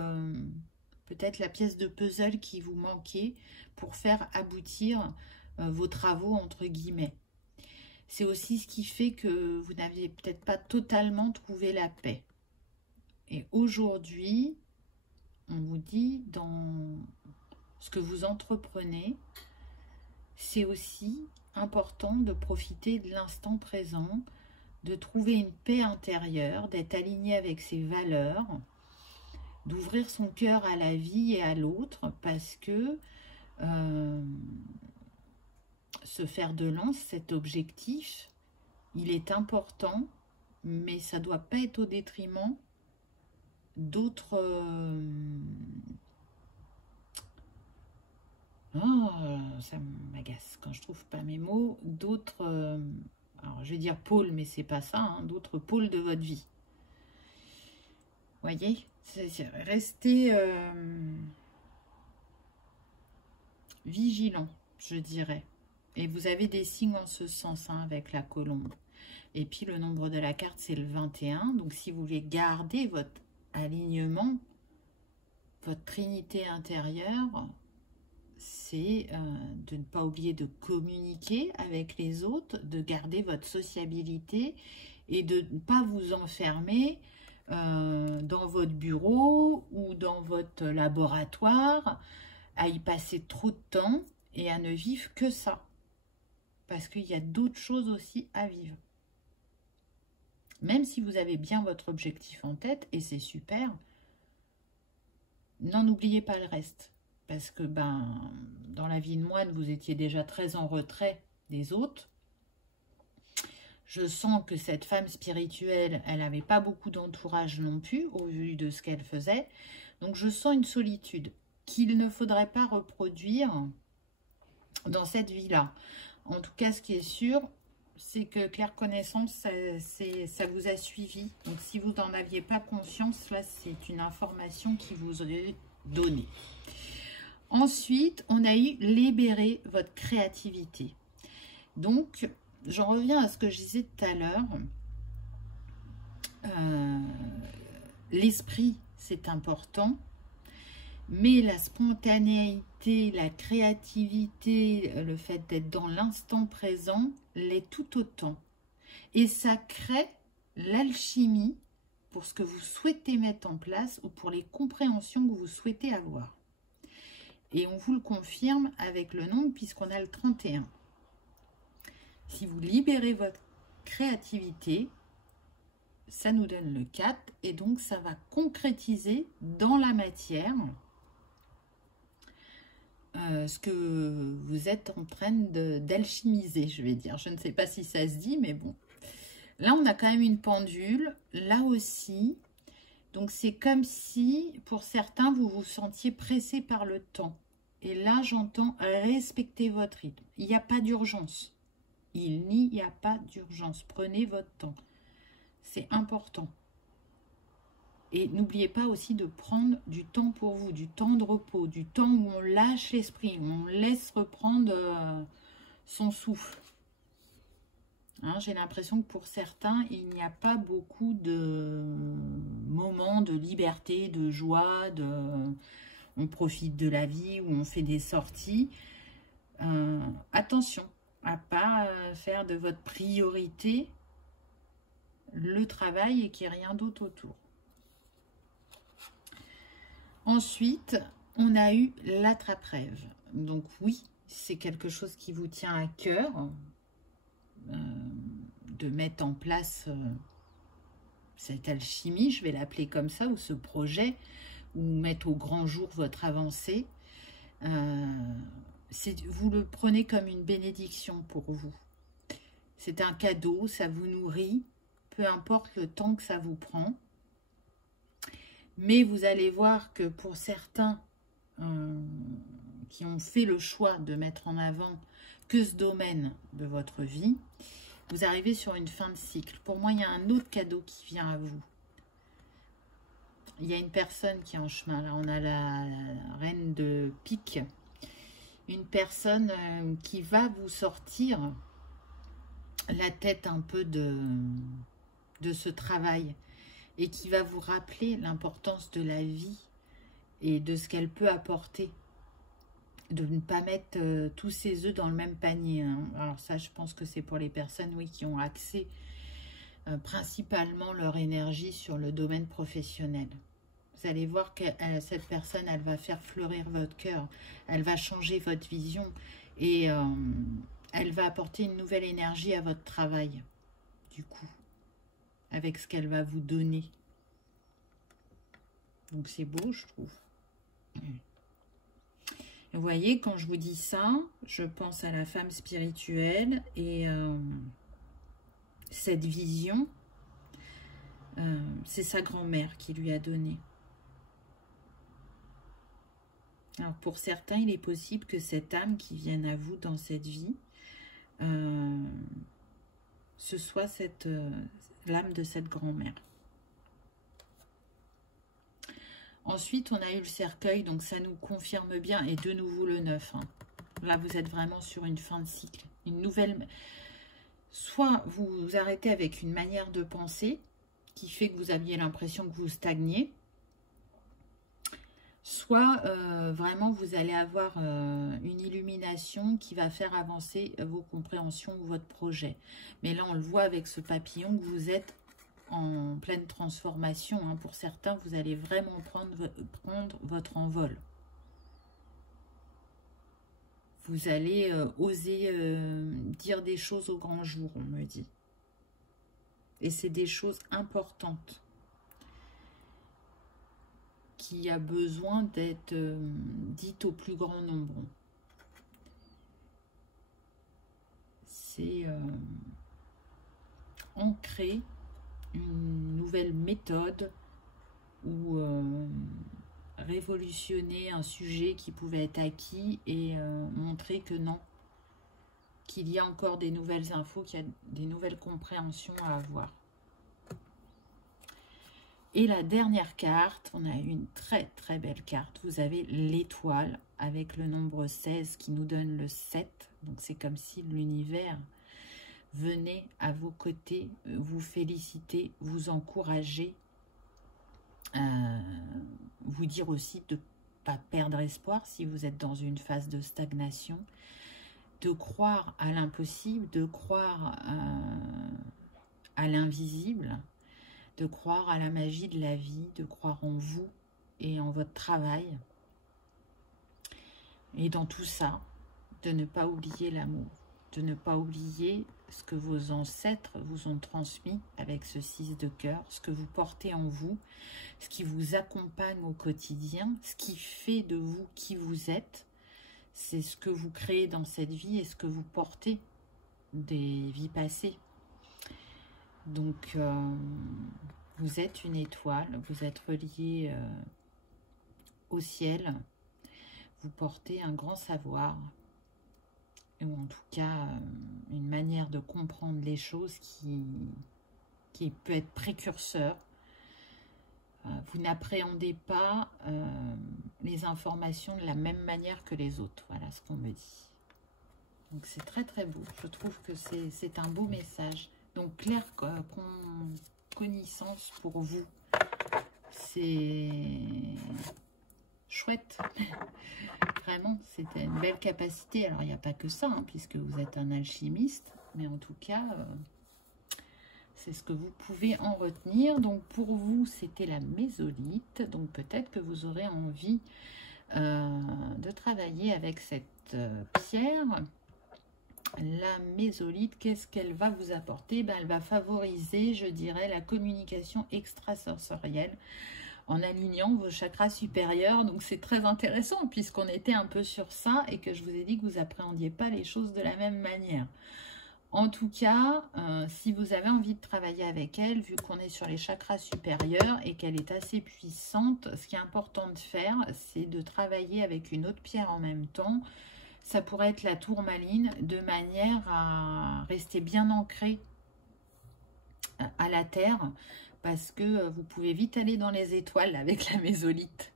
peut-être la pièce de puzzle qui vous manquait pour faire aboutir vos travaux entre guillemets. C'est aussi ce qui fait que vous n'aviez peut-être pas totalement trouvé la paix. Et aujourd'hui, on vous dit dans ce que vous entreprenez, c'est aussi important de profiter de l'instant présent, de trouver une paix intérieure, d'être aligné avec ses valeurs, d'ouvrir son cœur à la vie et à l'autre, parce que se faire de lance, cet objectif, il est important, mais ça ne doit pas être au détriment d'autres... Oh, ça m'agace quand je trouve pas mes mots, d'autres... alors, je vais dire pôle, mais c'est pas ça, hein, d'autres pôles de votre vie. Voyez, restez vigilant, je dirais. Et vous avez des signes en ce sens hein, avec la colombe. Et puis, le nombre de la carte, c'est le 21. Donc, si vous voulez garder votre alignement, votre trinité intérieure, c'est de ne pas oublier de communiquer avec les autres, de garder votre sociabilité et de ne pas vous enfermer dans votre bureau ou dans votre laboratoire, à y passer trop de temps et à ne vivre que ça. Parce qu'il y a d'autres choses aussi à vivre. Même si vous avez bien votre objectif en tête, et c'est super, n'en oubliez pas le reste. Parce que dans la vie de moine, vous étiez déjà très en retrait des autres. Je sens que cette femme spirituelle, elle n'avait pas beaucoup d'entourage non plus, au vu de ce qu'elle faisait. Donc je sens une solitude qu'il ne faudrait pas reproduire dans cette vie-là. En tout cas, ce qui est sûr, c'est que Claire Connaissance, ça vous a suivi. Donc si vous n'en aviez pas conscience, là, c'est une information qui vous est donnée. Ensuite, on a eu libérer votre créativité. Donc, j'en reviens à ce que je disais tout à l'heure. L'esprit, c'est important. Mais la spontanéité, la créativité, le fait d'être dans l'instant présent, l'est tout autant. Et ça crée l'alchimie pour ce que vous souhaitez mettre en place ou pour les compréhensions que vous souhaitez avoir. Et on vous le confirme avec le nombre puisqu'on a le 31. Si vous libérez votre créativité, ça nous donne le 4 et donc ça va concrétiser dans la matière ce que vous êtes en train d'alchimiser, je vais dire. Je ne sais pas si ça se dit, mais bon. Là, on a quand même une pendule, là aussi. Donc, c'est comme si, pour certains, vous vous sentiez pressé par le temps. Et là, j'entends respecter votre rythme. Il n'y a pas d'urgence. Il n'y a pas d'urgence. Prenez votre temps. C'est important. Et n'oubliez pas aussi de prendre du temps pour vous, du temps de repos, du temps où on lâche l'esprit, où on laisse reprendre son souffle. Hein, j'ai l'impression que pour certains, il n'y a pas beaucoup de moments de liberté, de joie, on profite de la vie, où on fait des sorties. Attention à ne pas faire de votre priorité le travail et qu'il n'y ait rien d'autre autour. Ensuite, on a eu l'attrape-rêve. Donc oui, c'est quelque chose qui vous tient à cœur de mettre en place cette alchimie, je vais l'appeler comme ça, ou ce projet ou mettre au grand jour votre avancée. Vous le prenez comme une bénédiction pour vous. C'est un cadeau, ça vous nourrit, peu importe le temps que ça vous prend. Mais vous allez voir que pour certains qui ont fait le choix de mettre en avant que ce domaine de votre vie, vous arrivez sur une fin de cycle. Pour moi, il y a un autre cadeau qui vient à vous. Il y a une personne qui est en chemin. Là, on a la reine de pique. Une personne qui va vous sortir la tête un peu de ce travail et qui va vous rappeler l'importance de la vie et de ce qu'elle peut apporter. De ne pas mettre tous ses œufs dans le même panier. Hein. Alors ça, je pense que c'est pour les personnes, oui, qui ont axé principalement leur énergie sur le domaine professionnel. Vous allez voir que cette personne, elle va faire fleurir votre cœur. Elle va changer votre vision et elle va apporter une nouvelle énergie à votre travail, du coup, avec ce qu'elle va vous donner. Donc c'est beau, je trouve. Vous voyez, quand je vous dis ça, je pense à la femme spirituelle et cette vision, c'est sa grand-mère qui lui a donné. Alors pour certains, il est possible que cette âme qui vienne à vous dans cette vie, ce soit l'âme de cette grand-mère. Ensuite, on a eu le cercueil, donc ça nous confirme bien, et de nouveau le 9. Hein. Là, vous êtes vraiment sur une fin de cycle. Une nouvelle... Soit vous vous arrêtez avec une manière de penser qui fait que vous aviez l'impression que vous stagniez, soit vraiment vous allez avoir une illumination qui va faire avancer vos compréhensions ou votre projet. Mais là, on le voit avec ce papillon que vous êtes en pleine transformation. Hein. Pour certains, vous allez vraiment prendre votre envol. Vous allez oser dire des choses au grand jour, on me dit. Et c'est des choses importantes qui a besoin d'être dites au plus grand nombre. C'est ancrer une nouvelle méthode ou révolutionner un sujet qui pouvait être acquis et montrer que non, qu'il y a encore des nouvelles infos, qu'il y a des nouvelles compréhensions à avoir. Et la dernière carte, on a une très très belle carte. Vous avez l'étoile avec le nombre 16 qui nous donne le 7. Donc c'est comme si l'univers venez à vos côtés, vous féliciter, vous encourager, vous dire aussi de ne pas perdre espoir si vous êtes dans une phase de stagnation, de croire à l'impossible, de croire à l'invisible, de croire à la magie de la vie, de croire en vous et en votre travail. Et dans tout ça, de ne pas oublier l'amour, de ne pas oublier ce que vos ancêtres vous ont transmis avec ce 6 de cœur, ce que vous portez en vous, ce qui vous accompagne au quotidien, ce qui fait de vous qui vous êtes. C'est ce que vous créez dans cette vie et ce que vous portez des vies passées. Donc, vous êtes une étoile, vous êtes relié au ciel, vous portez un grand savoir, ou en tout cas une manière de comprendre les choses qui peut être précurseur. Vous n'appréhendez pas les informations de la même manière que les autres, voilà ce qu'on me dit. Donc c'est très très beau, je trouve que c'est un beau message. Donc claire connaissance pour vous, c'est chouette. Vraiment, c'était une belle capacité. Alors, il n'y a pas que ça, hein, puisque vous êtes un alchimiste. Mais en tout cas, c'est ce que vous pouvez en retenir. Donc, pour vous, c'était la mésolite. Donc, peut-être que vous aurez envie de travailler avec cette pierre. La mésolite, qu'est-ce qu'elle va vous apporter? Ben, elle va favoriser, je dirais, la communication extrasensorielle. en alignant vos chakras supérieurs. Donc c'est très intéressant puisqu'on était un peu sur ça et que je vous ai dit que vous appréhendiez pas les choses de la même manière. En tout cas, si vous avez envie de travailler avec elle, vu qu'on est sur les chakras supérieurs et qu'elle est assez puissante, ce qui est important de faire, c'est de travailler avec une autre pierre en même temps. Ça pourrait être la tourmaline, de manière à rester bien ancré à la terre, parce que vous pouvez vite aller dans les étoiles avec la mésolite.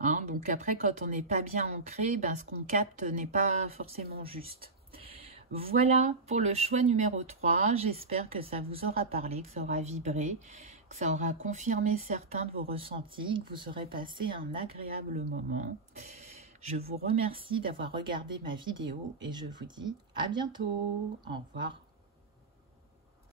Hein, donc après, quand on n'est pas bien ancré, ben, ce qu'on capte n'est pas forcément juste. Voilà pour le choix numéro 3. J'espère que ça vous aura parlé, que ça aura vibré, que ça aura confirmé certains de vos ressentis, que vous aurez passé un agréable moment. Je vous remercie d'avoir regardé ma vidéo et je vous dis à bientôt. Au revoir.